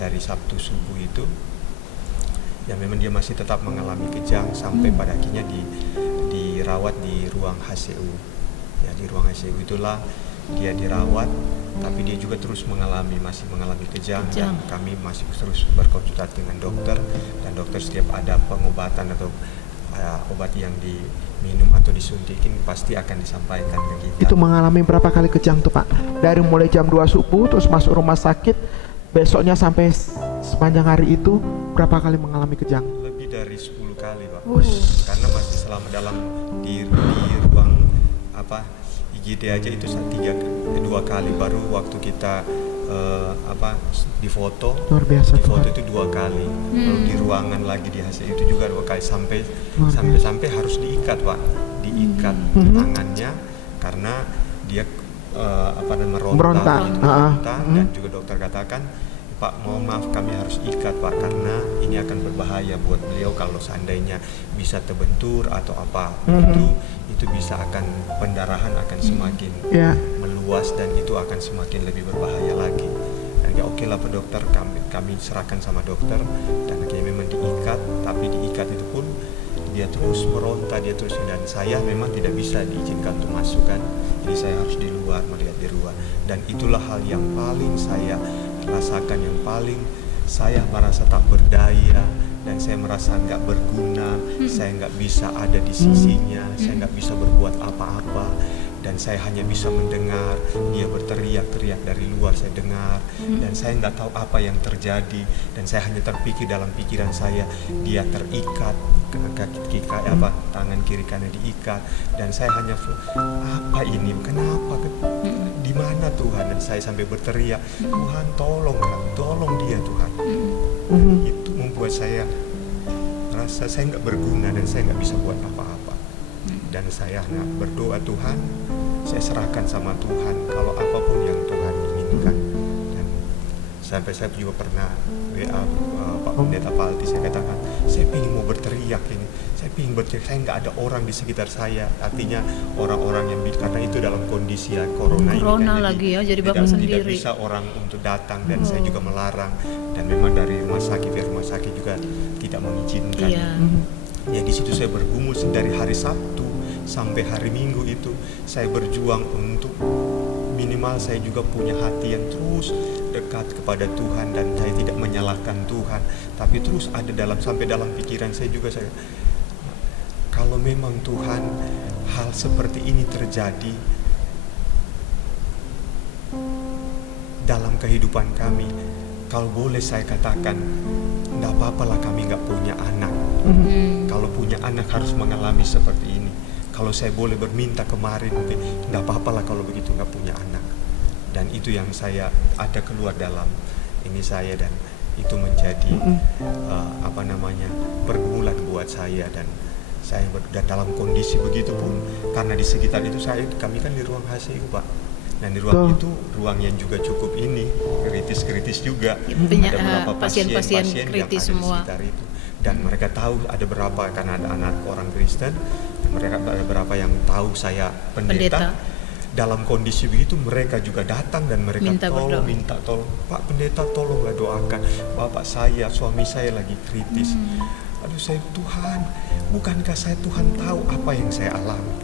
dari Sabtu subuh itu ya memang dia masih tetap mengalami kejang sampai pada akhirnya dirawat di ruang HCU. Ya, di ruang HCU itulah dia dirawat, tapi dia juga terus masih mengalami kejang. Dan kami masih terus berkonsultasi dengan dokter, dan dokter setiap ada pengobatan atau obat yang diminum atau disuntikin pasti akan disampaikan ke kita. Itu mengalami berapa kali kejang tuh Pak? Dari mulai jam 2 subuh terus masuk rumah sakit, besoknya sampai sepanjang hari itu berapa kali mengalami kejang? Lebih dari 10 kali Pak. Karena masih selama dalam di ruang IGD aja itu 2 kali, baru waktu kita di foto. Luar biasa. Di foto itu 2 kali. Lalu di ruangan lagi di HC itu juga 2 kali, sampai harus diikat Pak, diikat tangannya karena dia meronta. Dan juga dokter katakan Pak, mohon maaf kami harus ikat Pak, karena ini akan berbahaya buat beliau kalau seandainya bisa terbentur atau apa itu bisa akan pendarahan akan semakin Ya. meluas dan itu akan semakin lebih berbahaya lagi. Dan ya oke lah Pak dokter, kami serahkan sama dokter dan akhirnya memang diikat, tapi diikat itu pun dia terus meronta, dia terus, dan saya memang tidak bisa diizinkan untuk masuk kan, jadi saya harus di luar, melihat di luar, dan itulah hal yang paling saya rasakan, yang paling saya merasa tak berdaya dan saya merasa nggak berguna, saya nggak bisa ada di sisinya, saya nggak bisa berbuat apa-apa. Dan saya hanya bisa mendengar dia berteriak-teriak dari luar, saya dengar, dan saya nggak tahu apa yang terjadi, dan saya hanya terpikir dalam pikiran saya dia terikat, tangan kiri kanan diikat, dan saya hanya apa ini, kenapa, di mana Tuhan, dan saya sampai berteriak, Tuhan tolong dia Tuhan. Itu membuat saya merasa saya nggak berguna dan saya nggak bisa buat apa-apa. Dan saya hanya berdoa, Tuhan, saya serahkan sama Tuhan kalau apapun yang Tuhan inginkan. Dan sampai saya juga pernah WA Pak Pendeta Palti, saya katakan saya ingin mau berteriak ini, saya ingin berteriak, saya nggak ada orang di sekitar saya, artinya orang-orang yang karena itu dalam kondisi corona ini kan, lagi ya, jadi Bapak tidak sendiri. bisa orang untuk datang, dan saya juga melarang, dan memang dari rumah sakit juga tidak mengizinkan. Ya di situ saya bergumul dari hari Sabtu sampai hari Minggu itu saya berjuang untuk minimal saya juga punya hati yang terus dekat kepada Tuhan, dan saya tidak menyalahkan Tuhan, tapi terus ada sampai dalam pikiran saya juga, saya kalau memang Tuhan hal seperti ini terjadi dalam kehidupan kami, kalau boleh saya katakan tidak apa-apalah kami nggak punya anak. Kalau punya anak harus mengalami seperti ini. Kalau saya boleh berminta kemarin, mungkin tidak apa-apalah kalau begitu nggak punya anak. Dan itu yang saya ada keluar dalam ini saya, dan itu menjadi pergumulan buat saya, dan saya dan dalam kondisi begitu pun, karena di sekitar itu kami kan di ruang HCU Pak, dan di ruang itu ruang yang juga cukup ini kritis juga, ada beberapa pasien-pasien kritis yang semua ada di sekitar itu, dan mereka tahu ada berapa, karena ada anak orang Kristen, dan mereka ada beberapa yang tahu saya pendeta. Dalam kondisi begitu mereka juga datang dan mereka minta tolong, Pak Pendeta tolonglah doakan bapak saya, suami saya lagi kritis. Aduh saya, Tuhan, bukankah saya Tuhan tahu apa yang saya alami?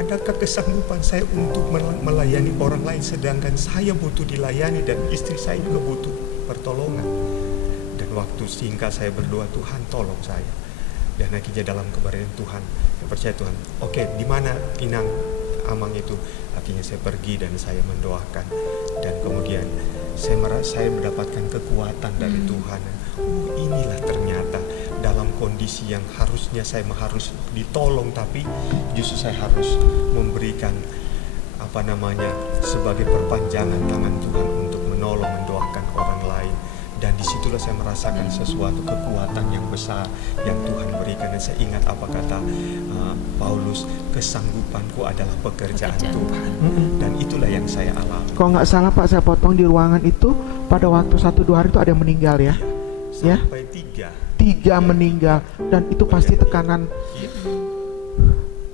Adakah kesanggupan saya untuk melayani orang lain sedangkan saya butuh dilayani dan istri saya juga butuh pertolongan? Dan waktu singkat saya berdoa, Tuhan tolong saya. Dan akhirnya dalam keberadaan Tuhan, saya percaya Tuhan, oke, di mana inang Amang itu, akhirnya saya pergi dan saya mendoakan, dan kemudian saya mendapatkan kekuatan dari Tuhan. Inilah ternyata dalam kondisi yang harusnya saya harus ditolong, tapi justru saya harus memberikan sebagai perpanjangan tangan Tuhan untuk menolong, mendoakan orang lain. Dan disitulah saya merasakan sesuatu kekuatan yang besar yang Tuhan berikan. Dan saya ingat apa kata Paulus, kesanggupanku adalah pekerjaan Tuhan. Dan itulah yang saya alami. Kalau nggak salah Pak, saya potong, di ruangan itu pada waktu 1-2 hari itu ada yang meninggal ya? Sampai tiga meninggal, dan itu pasti tekanan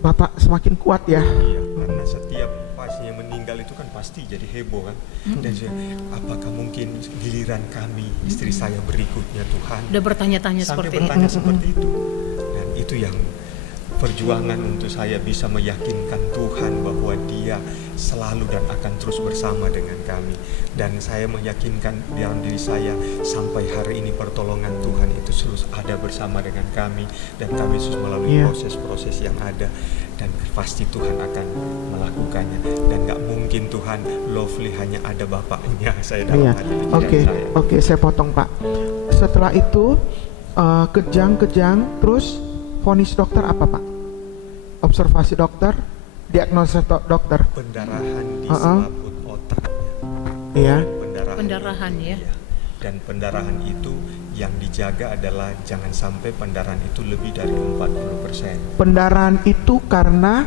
Bapak semakin kuat ya? Iya, karena setiap pasien yang meninggal itu kan pasti jadi heboh kan. Dan saya, apakah mungkin giliran kami, istri saya berikutnya Tuhan? Udah bertanya-tanya sampai seperti bertanya seperti itu. Dan itu yang perjuangan untuk saya bisa meyakinkan Tuhan bahwa Dia selalu dan akan terus bersama dengan kami. Dan saya meyakinkan dalam diri saya, sampai hari ini pertolongan Tuhan itu terus ada bersama dengan kami, dan kami terus melalui proses-proses yang ada, dan pasti Tuhan akan melakukannya. Dan gak mungkin Tuhan lovely hanya ada Bapaknya saya dalam hati saya. Oke, saya potong Pak. Setelah itu kejang-kejang, terus vonis dokter apa Pak? Observasi dokter, diagnosis dokter. Pendarahan di selaput otaknya. Iya. Pendarahan ya. Dan pendarahan itu yang dijaga adalah jangan sampai pendarahan itu lebih dari 40%. Pendarahan itu karena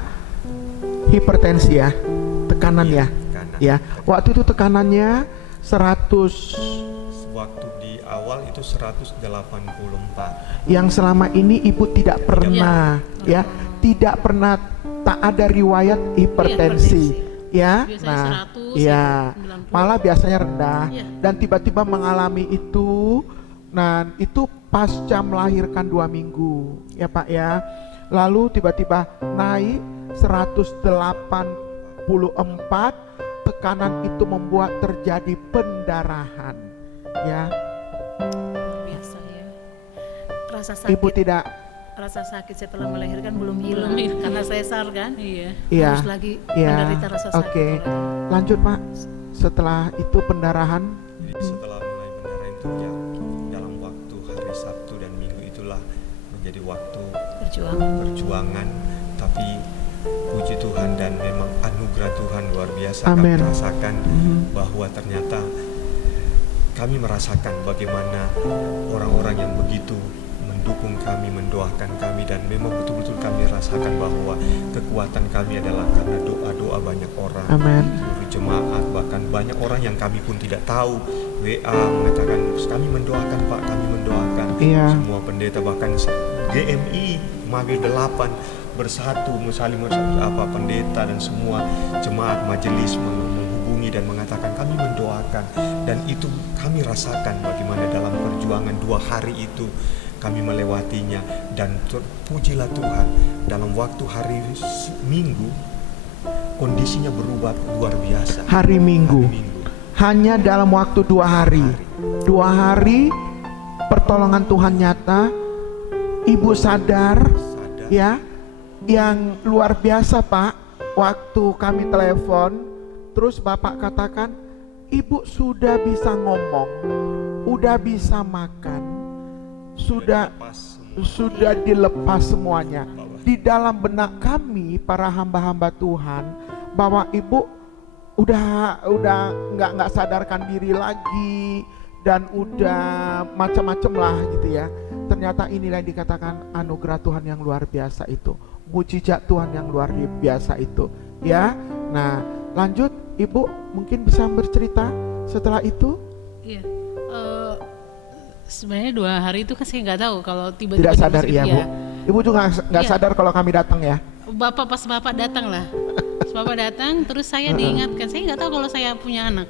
hipertensi ya, tekanan ya. Tekanan. Ya. Waktu itu tekanannya 100 waktu di awal itu 184. Yang selama ini ibu tidak pernah tidak pernah tak ada riwayat hipertensi ya. Biasanya 100, ya 90. malah biasanya rendah Iya. dan tiba-tiba mengalami itu. Nah, itu pasca melahirkan 2 minggu ya Pak ya. Lalu tiba-tiba naik 184, tekanan itu membuat terjadi pendarahan ya. Luar biasa ya. Rasa sakit. Ibu tidak Rasa sakit setelah melahirkan belum hilang karena sesar kan. Iya. ya Harus lagi ya. menderita rasa sakit. Oke. oleh- Lanjut Pak. Setelah itu pendarahan Jadi setelah mulai pendarahan itu ya, dalam waktu hari Sabtu dan Minggu itulah menjadi waktu Perjuangan. perjuangan, tapi puji Tuhan dan memang anugerah Tuhan luar biasa. Amin. Kami rasakan bahwa ternyata kami merasakan bagaimana orang-orang yang begitu mendukung kami, mendoakan kami, dan memang betul-betul kami rasakan bahwa kekuatan kami adalah karena doa-doa banyak orang, Amin. seluruh jemaat, bahkan banyak orang yang kami pun tidak tahu WA mengatakan kami mendoakan Pak, kami mendoakan. Iya. Semua pendeta bahkan GMI Mabel 8 bersatu saling pendeta dan semua jemaat majelis menghubungi dan mengatakan kami mendoakan, dan itu kami rasakan bagaimana dalam perjuangan 2 hari itu kami melewatinya, dan pujilah Tuhan dalam waktu hari Minggu kondisinya berubah luar biasa. hari Minggu. Hari Minggu. Hanya dalam waktu 2 hari. 2 hari pertolongan Tuhan nyata. Ibu sadar ya, yang luar biasa Pak. Waktu kami telepon, terus Bapak katakan, Ibu sudah bisa ngomong, udah bisa makan, sudah dilepas semuanya. Di dalam benak kami para hamba-hamba Tuhan, bahwa Ibu udah nggak sadarkan diri lagi dan udah macam-macam lah gitu ya. Ternyata inilah yang dikatakan anugerah Tuhan yang luar biasa itu, mujizat Tuhan yang luar biasa itu ya. Nah, lanjut Ibu mungkin bisa bercerita setelah itu. Iya. Sebenarnya 2 hari itu kan saya nggak tahu kalau tiba-tiba Tidak sadar dimasukin, iya Bu. Ibu juga nggak Iya. sadar kalau kami datang ya. Pas bapak datang lah. Pas bapak datang, terus saya diingatkan. Saya nggak tahu kalau saya punya anak.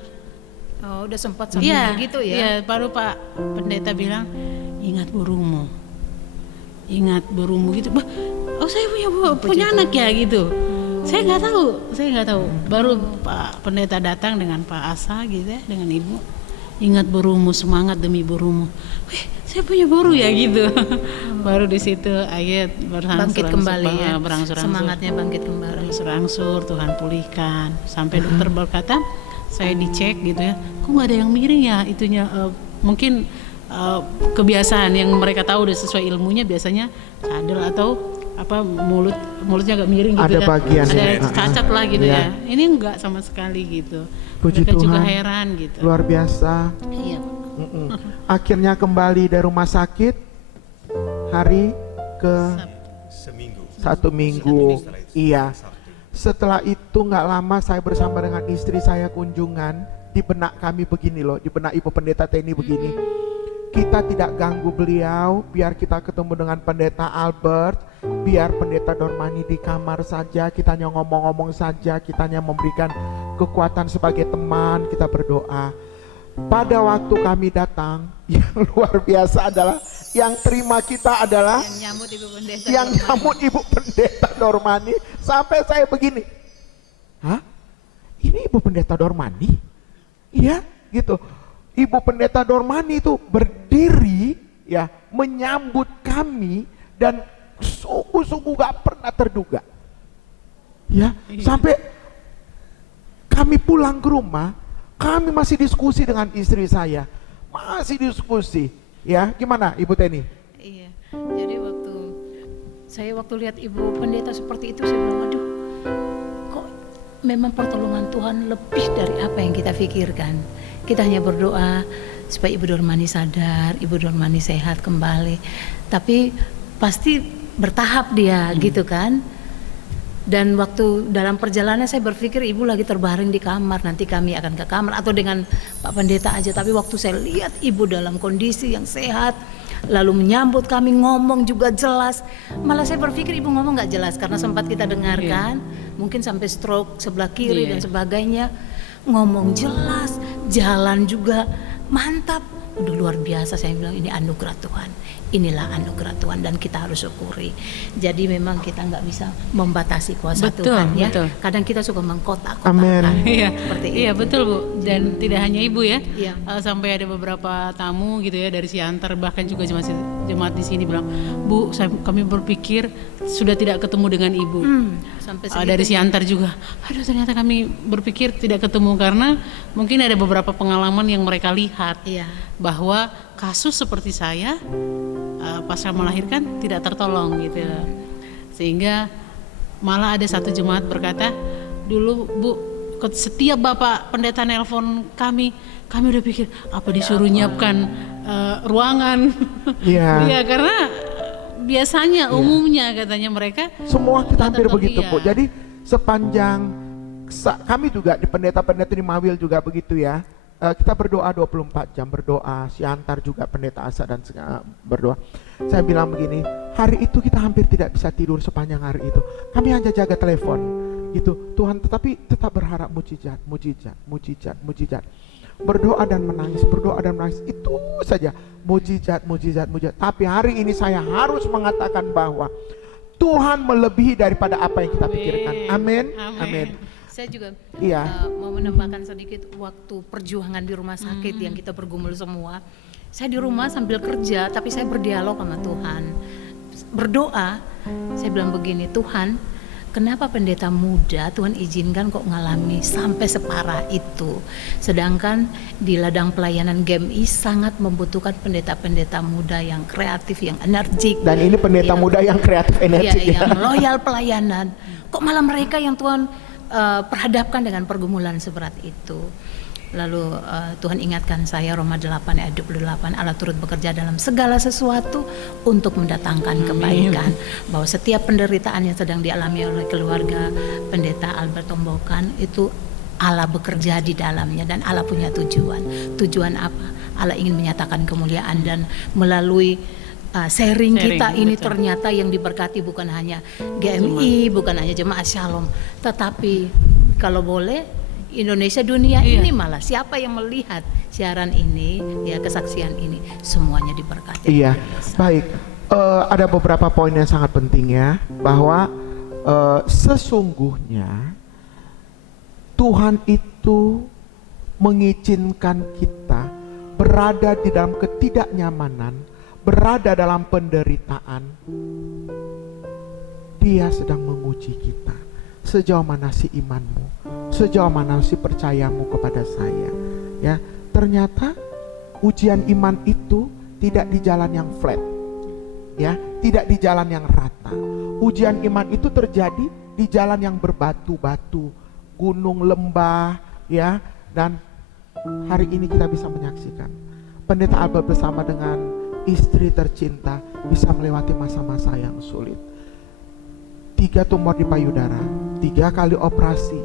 Oh, udah sempat sampai Iya, gitu ya. Iya, baru Pak Pendeta bilang, ingat burungmu. Ingat burungmu gitu. Bah, oh saya punya anak ya gitu. Saya nggak tahu. Baru Pak Pendeta datang dengan Pak Asa gitu ya, dengan Ibu. Ingat burungmu, semangat demi burungmu. Wih, saya punya burung ya gitu. Baru di situ ayat Bangkit kembali ya. berangsur-angsur. Semangatnya bangkit kembali. Berangsur-angsur, Tuhan pulihkan. Sampai dokter berkata, saya dicek gitu ya, kok nggak ada yang miring ya itunya. Mungkin kebiasaan yang mereka tahu udah sesuai ilmunya, biasanya cadel atau apa mulutnya agak miring gitu Ada bagian ada ya. cacat lah gitu Iya. ya. Ini enggak sama sekali gitu. Puji Mereka juga Tuhan. heran gitu. Luar biasa. Iya. Akhirnya kembali dari rumah sakit hari ke Seminggu. 1 minggu. Setelah itu, Iya. Sabtu. Setelah itu nggak lama saya bersama dengan istri saya kunjungan. Di benak kami begini loh, di benak Ibu Pendeta Teni begini. Kita tidak ganggu beliau, biar kita ketemu dengan Pendeta Albert, biar Pendeta Dormani di kamar saja, kita hanya ngomong-ngomong saja, kita hanya memberikan kekuatan sebagai teman, kita berdoa. Pada waktu kami datang, yang luar biasa adalah yang terima kita adalah Yang nyambut Ibu Pendeta. yang nyambut Ibu Pendeta Dormani. Sampai saya begini, hah? Ini Ibu Pendeta Dormani? Iya, gitu. Ibu Pendeta Dormani itu berdiri ya menyambut kami, dan sungguh-sungguh gak pernah terduga. Ya, sampai kami pulang ke rumah, kami masih diskusi dengan istri saya. Masih diskusi. Ya, gimana Ibu Teni? Iya. Jadi waktu lihat Ibu Pendeta seperti itu, saya bilang, aduh, kok memang pertolongan Tuhan lebih dari apa yang kita pikirkan. Kita hanya berdoa supaya Ibu Dormani sadar, Ibu Dormani sehat kembali. Tapi pasti bertahap dia gitu kan. Dan waktu dalam perjalanan saya berpikir ibu lagi terbaring di kamar, nanti kami akan ke kamar atau dengan Pak Pendeta aja. Tapi waktu saya lihat ibu dalam kondisi yang sehat, lalu menyambut kami, ngomong juga jelas. Malah saya berpikir ibu ngomong gak jelas karena sempat kita dengarkan, mungkin sampai stroke sebelah kiri dan sebagainya. Ngomong jelas, jalan juga mantap. Udah luar biasa, saya bilang ini anugerah Tuhan. Inilah anugerah Tuhan dan kita harus syukuri. Jadi memang kita nggak bisa membatasi kuasa Tuhan ya. Betul. Kadang kita suka mengkotak-kotakan. Amin. Iya, Seperti iya itu. betul Bu. Dan tidak hanya ibu ya, Iya. sampai ada beberapa tamu gitu ya dari Siantar, bahkan juga jemaat di sini bilang, Bu, kami berpikir sudah tidak ketemu dengan ibu. Sampai Dari Siantar juga, aduh ternyata kami berpikir tidak ketemu karena mungkin ada beberapa pengalaman yang mereka lihat Iya. bahwa kasus seperti saya pasca melahirkan tidak tertolong gitu, sehingga malah ada satu jemaat berkata, dulu Bu, setiap Bapak Pendeta nelpon kami udah pikir apa disuruh nyiapkan ruangan. Iya. Iya, karena biasanya umumnya katanya mereka Semua kita hampir tetap, begitu iya. Bu. Jadi sepanjang kami juga di pendeta-pendeta di Mawil juga begitu ya. Kita berdoa 24 jam, berdoa. Siantar juga pendeta Asa dan berdoa. Saya bilang begini, hari itu kita hampir tidak bisa tidur sepanjang hari itu. Kami hanya jaga telepon gitu. Tuhan, tetapi tetap berharap mujizat, mujizat, mujizat, mujizat. Berdoa dan menangis, berdoa dan menangis, itu saja. Mujizat, mujizat, mujizat. Tapi hari ini saya harus mengatakan bahwa Tuhan melebihi daripada apa yang kita pikirkan. Amin. Amin. Saya juga Iya. mau menambahkan sedikit waktu perjuangan di rumah sakit yang kita bergumul semua. Saya di rumah sambil kerja, tapi saya berdialog sama Tuhan. Berdoa, saya bilang begini, Tuhan, kenapa pendeta muda Tuhan izinkan kok ngalami sampai separah itu. Sedangkan di ladang pelayanan GMI sangat membutuhkan pendeta-pendeta muda yang kreatif, yang energik. Dan ini pendeta muda yang kreatif, energik ya. Yang loyal pelayanan. Kok malah mereka yang Tuhan perhadapkan dengan pergumulan seberat itu. Lalu Tuhan ingatkan saya Roma 8 ayat 28, Allah turut bekerja dalam segala sesuatu untuk mendatangkan kebaikan. Bahwa setiap penderitaan yang sedang dialami oleh keluarga pendeta Albert Tombokan itu Allah bekerja di dalamnya dan Allah punya tujuan. Tujuan apa? Allah ingin menyatakan kemuliaan dan melalui sharing kita ini betul. ternyata yang diberkati bukan hanya GMI, bukan hanya Jemaat Shalom, tetapi kalau boleh Indonesia, dunia ini malah siapa yang melihat siaran ini, ya kesaksian ini, semuanya diberkati. Iya, baik. Ada beberapa poin yang sangat penting ya, bahwa sesungguhnya Tuhan itu mengizinkan kita berada di dalam ketidaknyamanan, berada dalam penderitaan. Dia sedang menguji kita. Sejauh mana si imanmu, sejauh mana si percayamu kepada saya. Ya, ternyata ujian iman itu tidak di jalan yang flat, ya, tidak di jalan yang rata. Ujian iman itu terjadi di jalan yang berbatu-batu, gunung, lembah, ya. Dan hari ini kita bisa menyaksikan Pendeta Albert bersama dengan istri tercinta bisa melewati masa-masa yang sulit. 3 tumor di payudara, 3 kali operasi,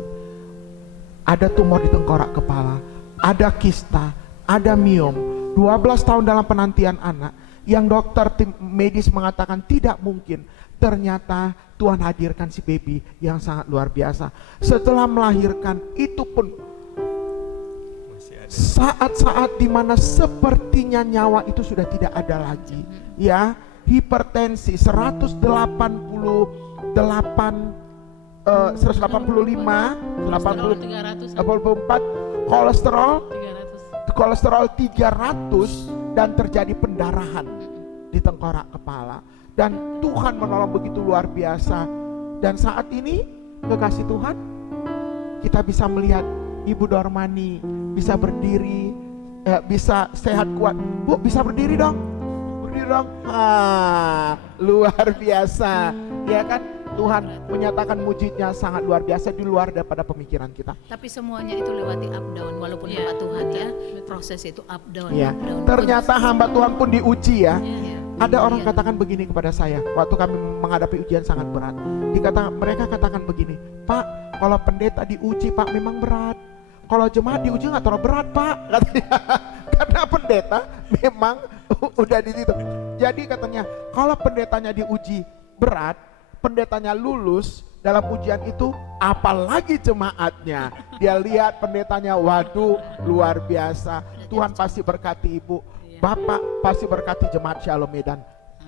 ada tumor di tengkorak kepala, ada kista, ada miom, 12 tahun dalam penantian anak, yang dokter tim medis mengatakan tidak mungkin. Ternyata Tuhan hadirkan si baby yang sangat luar biasa. Setelah melahirkan itu pun saat-saat dimana sepertinya nyawa itu sudah tidak ada lagi, ya. Hipertensi 185, 84, kolesterol 300 dan terjadi pendarahan di tengkorak kepala. Dan Tuhan menolong begitu luar biasa. Dan saat ini kekasih Tuhan, kita bisa melihat Ibu Dormani bisa berdiri, bisa sehat kuat. Bu, bisa berdiri dong, berdiri dong. Luar biasa, ya kan? Tuhan menyatakan mujizatnya sangat luar biasa, di luar daripada pemikiran kita. Tapi semuanya itu lewati up down, walaupun hamba Tuhan ya, proses itu up down. Ya, Up down. ternyata hamba Tuhan pun diuji ya. Ya. Ada orang katakan begini kepada saya waktu kami menghadapi ujian sangat berat. Mereka katakan begini, Pak, kalau pendeta diuji Pak memang berat. Kalau jemaat diuji nggak terlalu berat Pak, katanya. Karena pendeta memang udah di situ. Jadi katanya kalau pendetanya diuji berat, pendetanya lulus dalam ujian itu, apalagi jemaatnya. Dia lihat pendetanya, waduh luar biasa. Tuhan pasti berkati Ibu, Bapak pasti berkati jemaat Shalom Medan.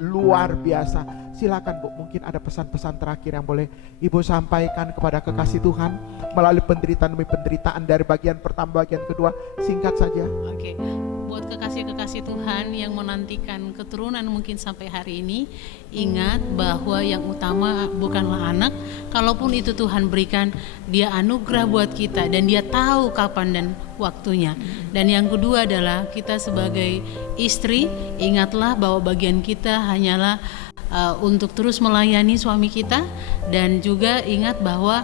Luar biasa. Silakan Bu, mungkin ada pesan-pesan terakhir yang boleh Ibu sampaikan kepada kekasih Tuhan melalui penderitaan demi penderitaan dari bagian pertama, bagian kedua, singkat saja. Oke, buat kekasih-kekasih Tuhan yang menantikan keturunan mungkin sampai hari ini, ingat bahwa yang utama bukanlah anak. Kalaupun itu Tuhan berikan, Dia anugerah buat kita dan Dia tahu kapan dan waktunya. Dan yang kedua adalah kita sebagai istri, ingatlah bahwa bagian kita hanyalah untuk terus melayani suami kita, dan juga ingat bahwa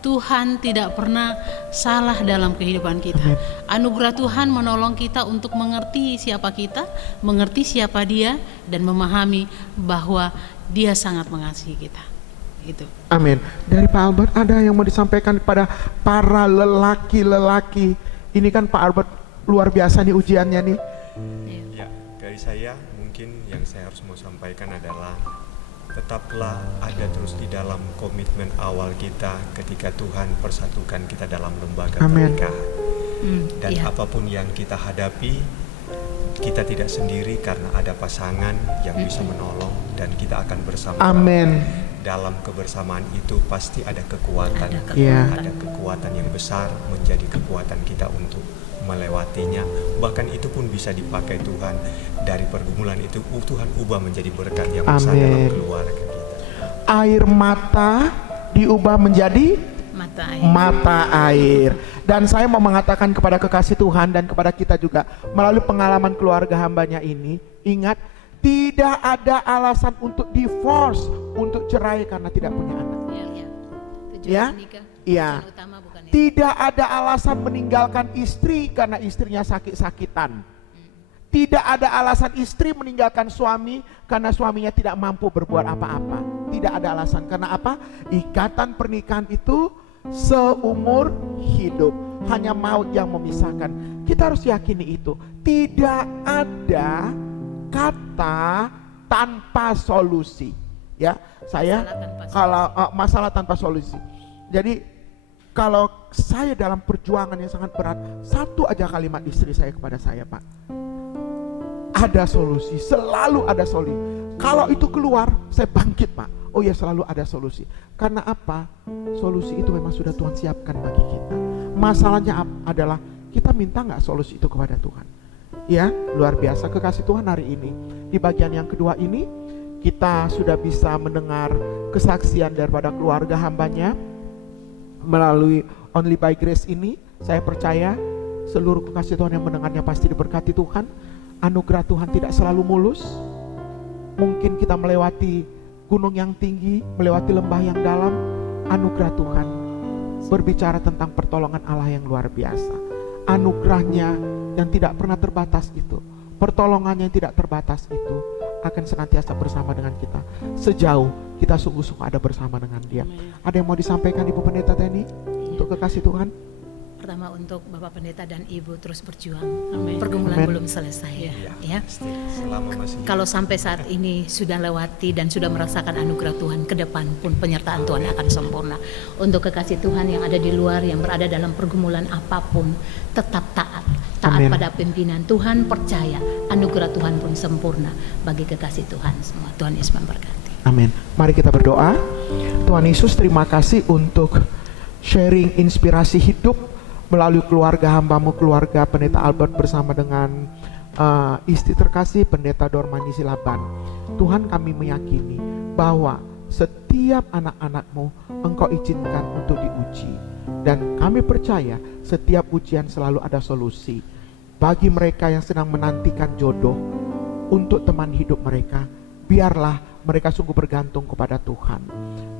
Tuhan tidak pernah salah dalam kehidupan kita. Anugerah Tuhan menolong kita untuk mengerti siapa kita, mengerti siapa Dia, dan memahami bahwa Dia sangat mengasihi kita. Itu. Amin. Dari Pak Albert ada yang mau disampaikan kepada para lelaki-lelaki? Ini kan Pak Albert luar biasa nih ujiannya nih. Ya, dari saya mungkin yang saya harus mau sampaikan adalah tetaplah ada terus di dalam komitmen awal kita ketika Tuhan persatukan kita dalam lembaga pernikahan. Dan apapun yang kita hadapi, kita tidak sendiri karena ada pasangan yang bisa menolong dan kita akan bersama. Amin. Dalam kebersamaan itu pasti ada kekuatan, Ada ada kekuatan yang besar menjadi kekuatan kita untuk melewatinya. Bahkan itu pun bisa dipakai Tuhan. Dari pergumulan itu Tuhan ubah menjadi berkat yang besar dalam keluarga kita. Air mata diubah menjadi mata air. Dan saya mau mengatakan kepada kekasih Tuhan dan kepada kita juga melalui pengalaman keluarga hambanya ini, ingat, tidak ada alasan untuk divorce, untuk cerai karena tidak punya anak. Iya. Tidak ada alasan meninggalkan istri karena istrinya sakit-sakitan. Tidak ada alasan istri meninggalkan suami karena suaminya tidak mampu berbuat apa-apa. Tidak ada alasan. Karena apa? Ikatan pernikahan itu seumur hidup. Hanya maut yang memisahkan. Kita harus yakini itu. Tidak ada kata tanpa solusi. Ya, saya kalau masalah tanpa solusi. Jadi kalau saya dalam perjuangan yang sangat berat, satu aja kalimat istri saya kepada saya, Pak, ada solusi, selalu ada solusi. Kalau itu keluar, saya bangkit, Pak. Oh ya, selalu ada solusi. Karena apa? Solusi itu memang sudah Tuhan siapkan bagi kita. Masalahnya adalah kita minta nggak solusi itu kepada Tuhan. Ya, luar biasa kekasih Tuhan hari ini. Di bagian yang kedua ini, kita sudah bisa mendengar kesaksian daripada keluarga hambanya. Melalui Only by Grace ini, saya percaya seluruh kekasih Tuhan yang mendengarnya pasti diberkati Tuhan. Anugerah Tuhan tidak selalu mulus. Mungkin kita melewati gunung yang tinggi, melewati lembah yang dalam. Anugerah Tuhan berbicara tentang pertolongan Allah yang luar biasa. Anugerahnya yang tidak pernah terbatas itu, pertolongannya yang tidak terbatas itu akan senantiasa bersama dengan kita sejauh kita sungguh-sungguh ada bersama dengan Dia. Ada yang mau disampaikan Ibu Pendeta Teni untuk kekasih Tuhan? Pertama untuk Bapak Pendeta dan Ibu terus berjuang. Amin. Pergumulan Amin. belum selesai ya. Selama masih Kalau sampai saat ini sudah lewati dan sudah merasakan anugerah Tuhan, ke depan pun penyertaan Tuhan akan sempurna. Untuk kekasih Tuhan yang ada di luar, yang berada dalam pergumulan apapun, tetap taat Amin. pada pimpinan Tuhan, percaya anugerah Tuhan pun sempurna bagi kekasih Tuhan semua. Tuhan Yesus memberkati. Amin. Mari kita berdoa. Tuhan Yesus, terima kasih untuk sharing inspirasi hidup melalui keluarga hamba-Mu, keluarga Pendeta Albert bersama dengan istri terkasih Pendeta Dormani Silaban. Tuhan, kami meyakini bahwa setiap anak-anak-Mu Engkau izinkan untuk diuji. Dan kami percaya setiap ujian selalu ada solusi. Bagi mereka yang sedang menantikan jodoh untuk teman hidup mereka, biarlah mereka sungguh bergantung kepada Tuhan.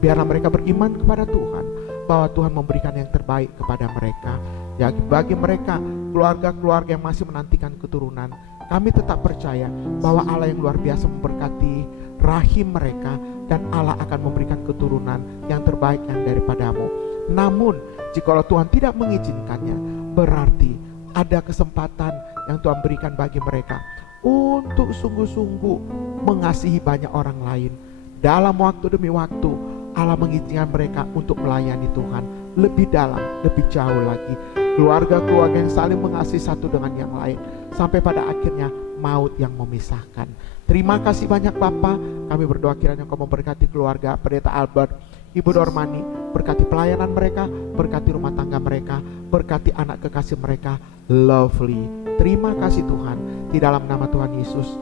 Biarlah mereka beriman kepada Tuhan bahwa Tuhan memberikan yang terbaik kepada mereka. Ya, bagi mereka, keluarga-keluarga yang masih menantikan keturunan, kami tetap percaya bahwa Allah yang luar biasa memberkati rahim mereka, dan Allah akan memberikan keturunan yang terbaik yang daripadamu. Namun jikalau Tuhan tidak mengizinkannya, berarti ada kesempatan yang Tuhan berikan bagi mereka untuk sungguh-sungguh mengasihi banyak orang lain. Dalam waktu demi waktu, Allah mengizinkan mereka untuk melayani Tuhan lebih dalam, lebih jauh lagi. Keluarga-keluarga yang saling mengasihi satu dengan yang lain, sampai pada akhirnya maut yang memisahkan. Terima kasih banyak Bapa. Kami berdoa kiranya Engkau memberkati keluarga Pendeta Albert, Ibu Dormani, berkati pelayanan mereka, berkati rumah tangga mereka, berkati anak kekasih mereka, Lovely. Terima kasih Tuhan, di dalam nama Tuhan Yesus.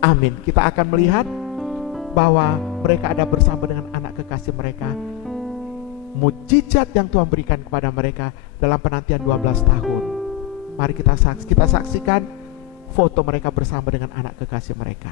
Amin. Kita akan melihat bahwa mereka ada bersama dengan anak kekasih mereka. Mujizat yang Tuhan berikan kepada mereka dalam penantian 12 tahun. Mari kita saksikan foto mereka bersama dengan anak kekasih mereka.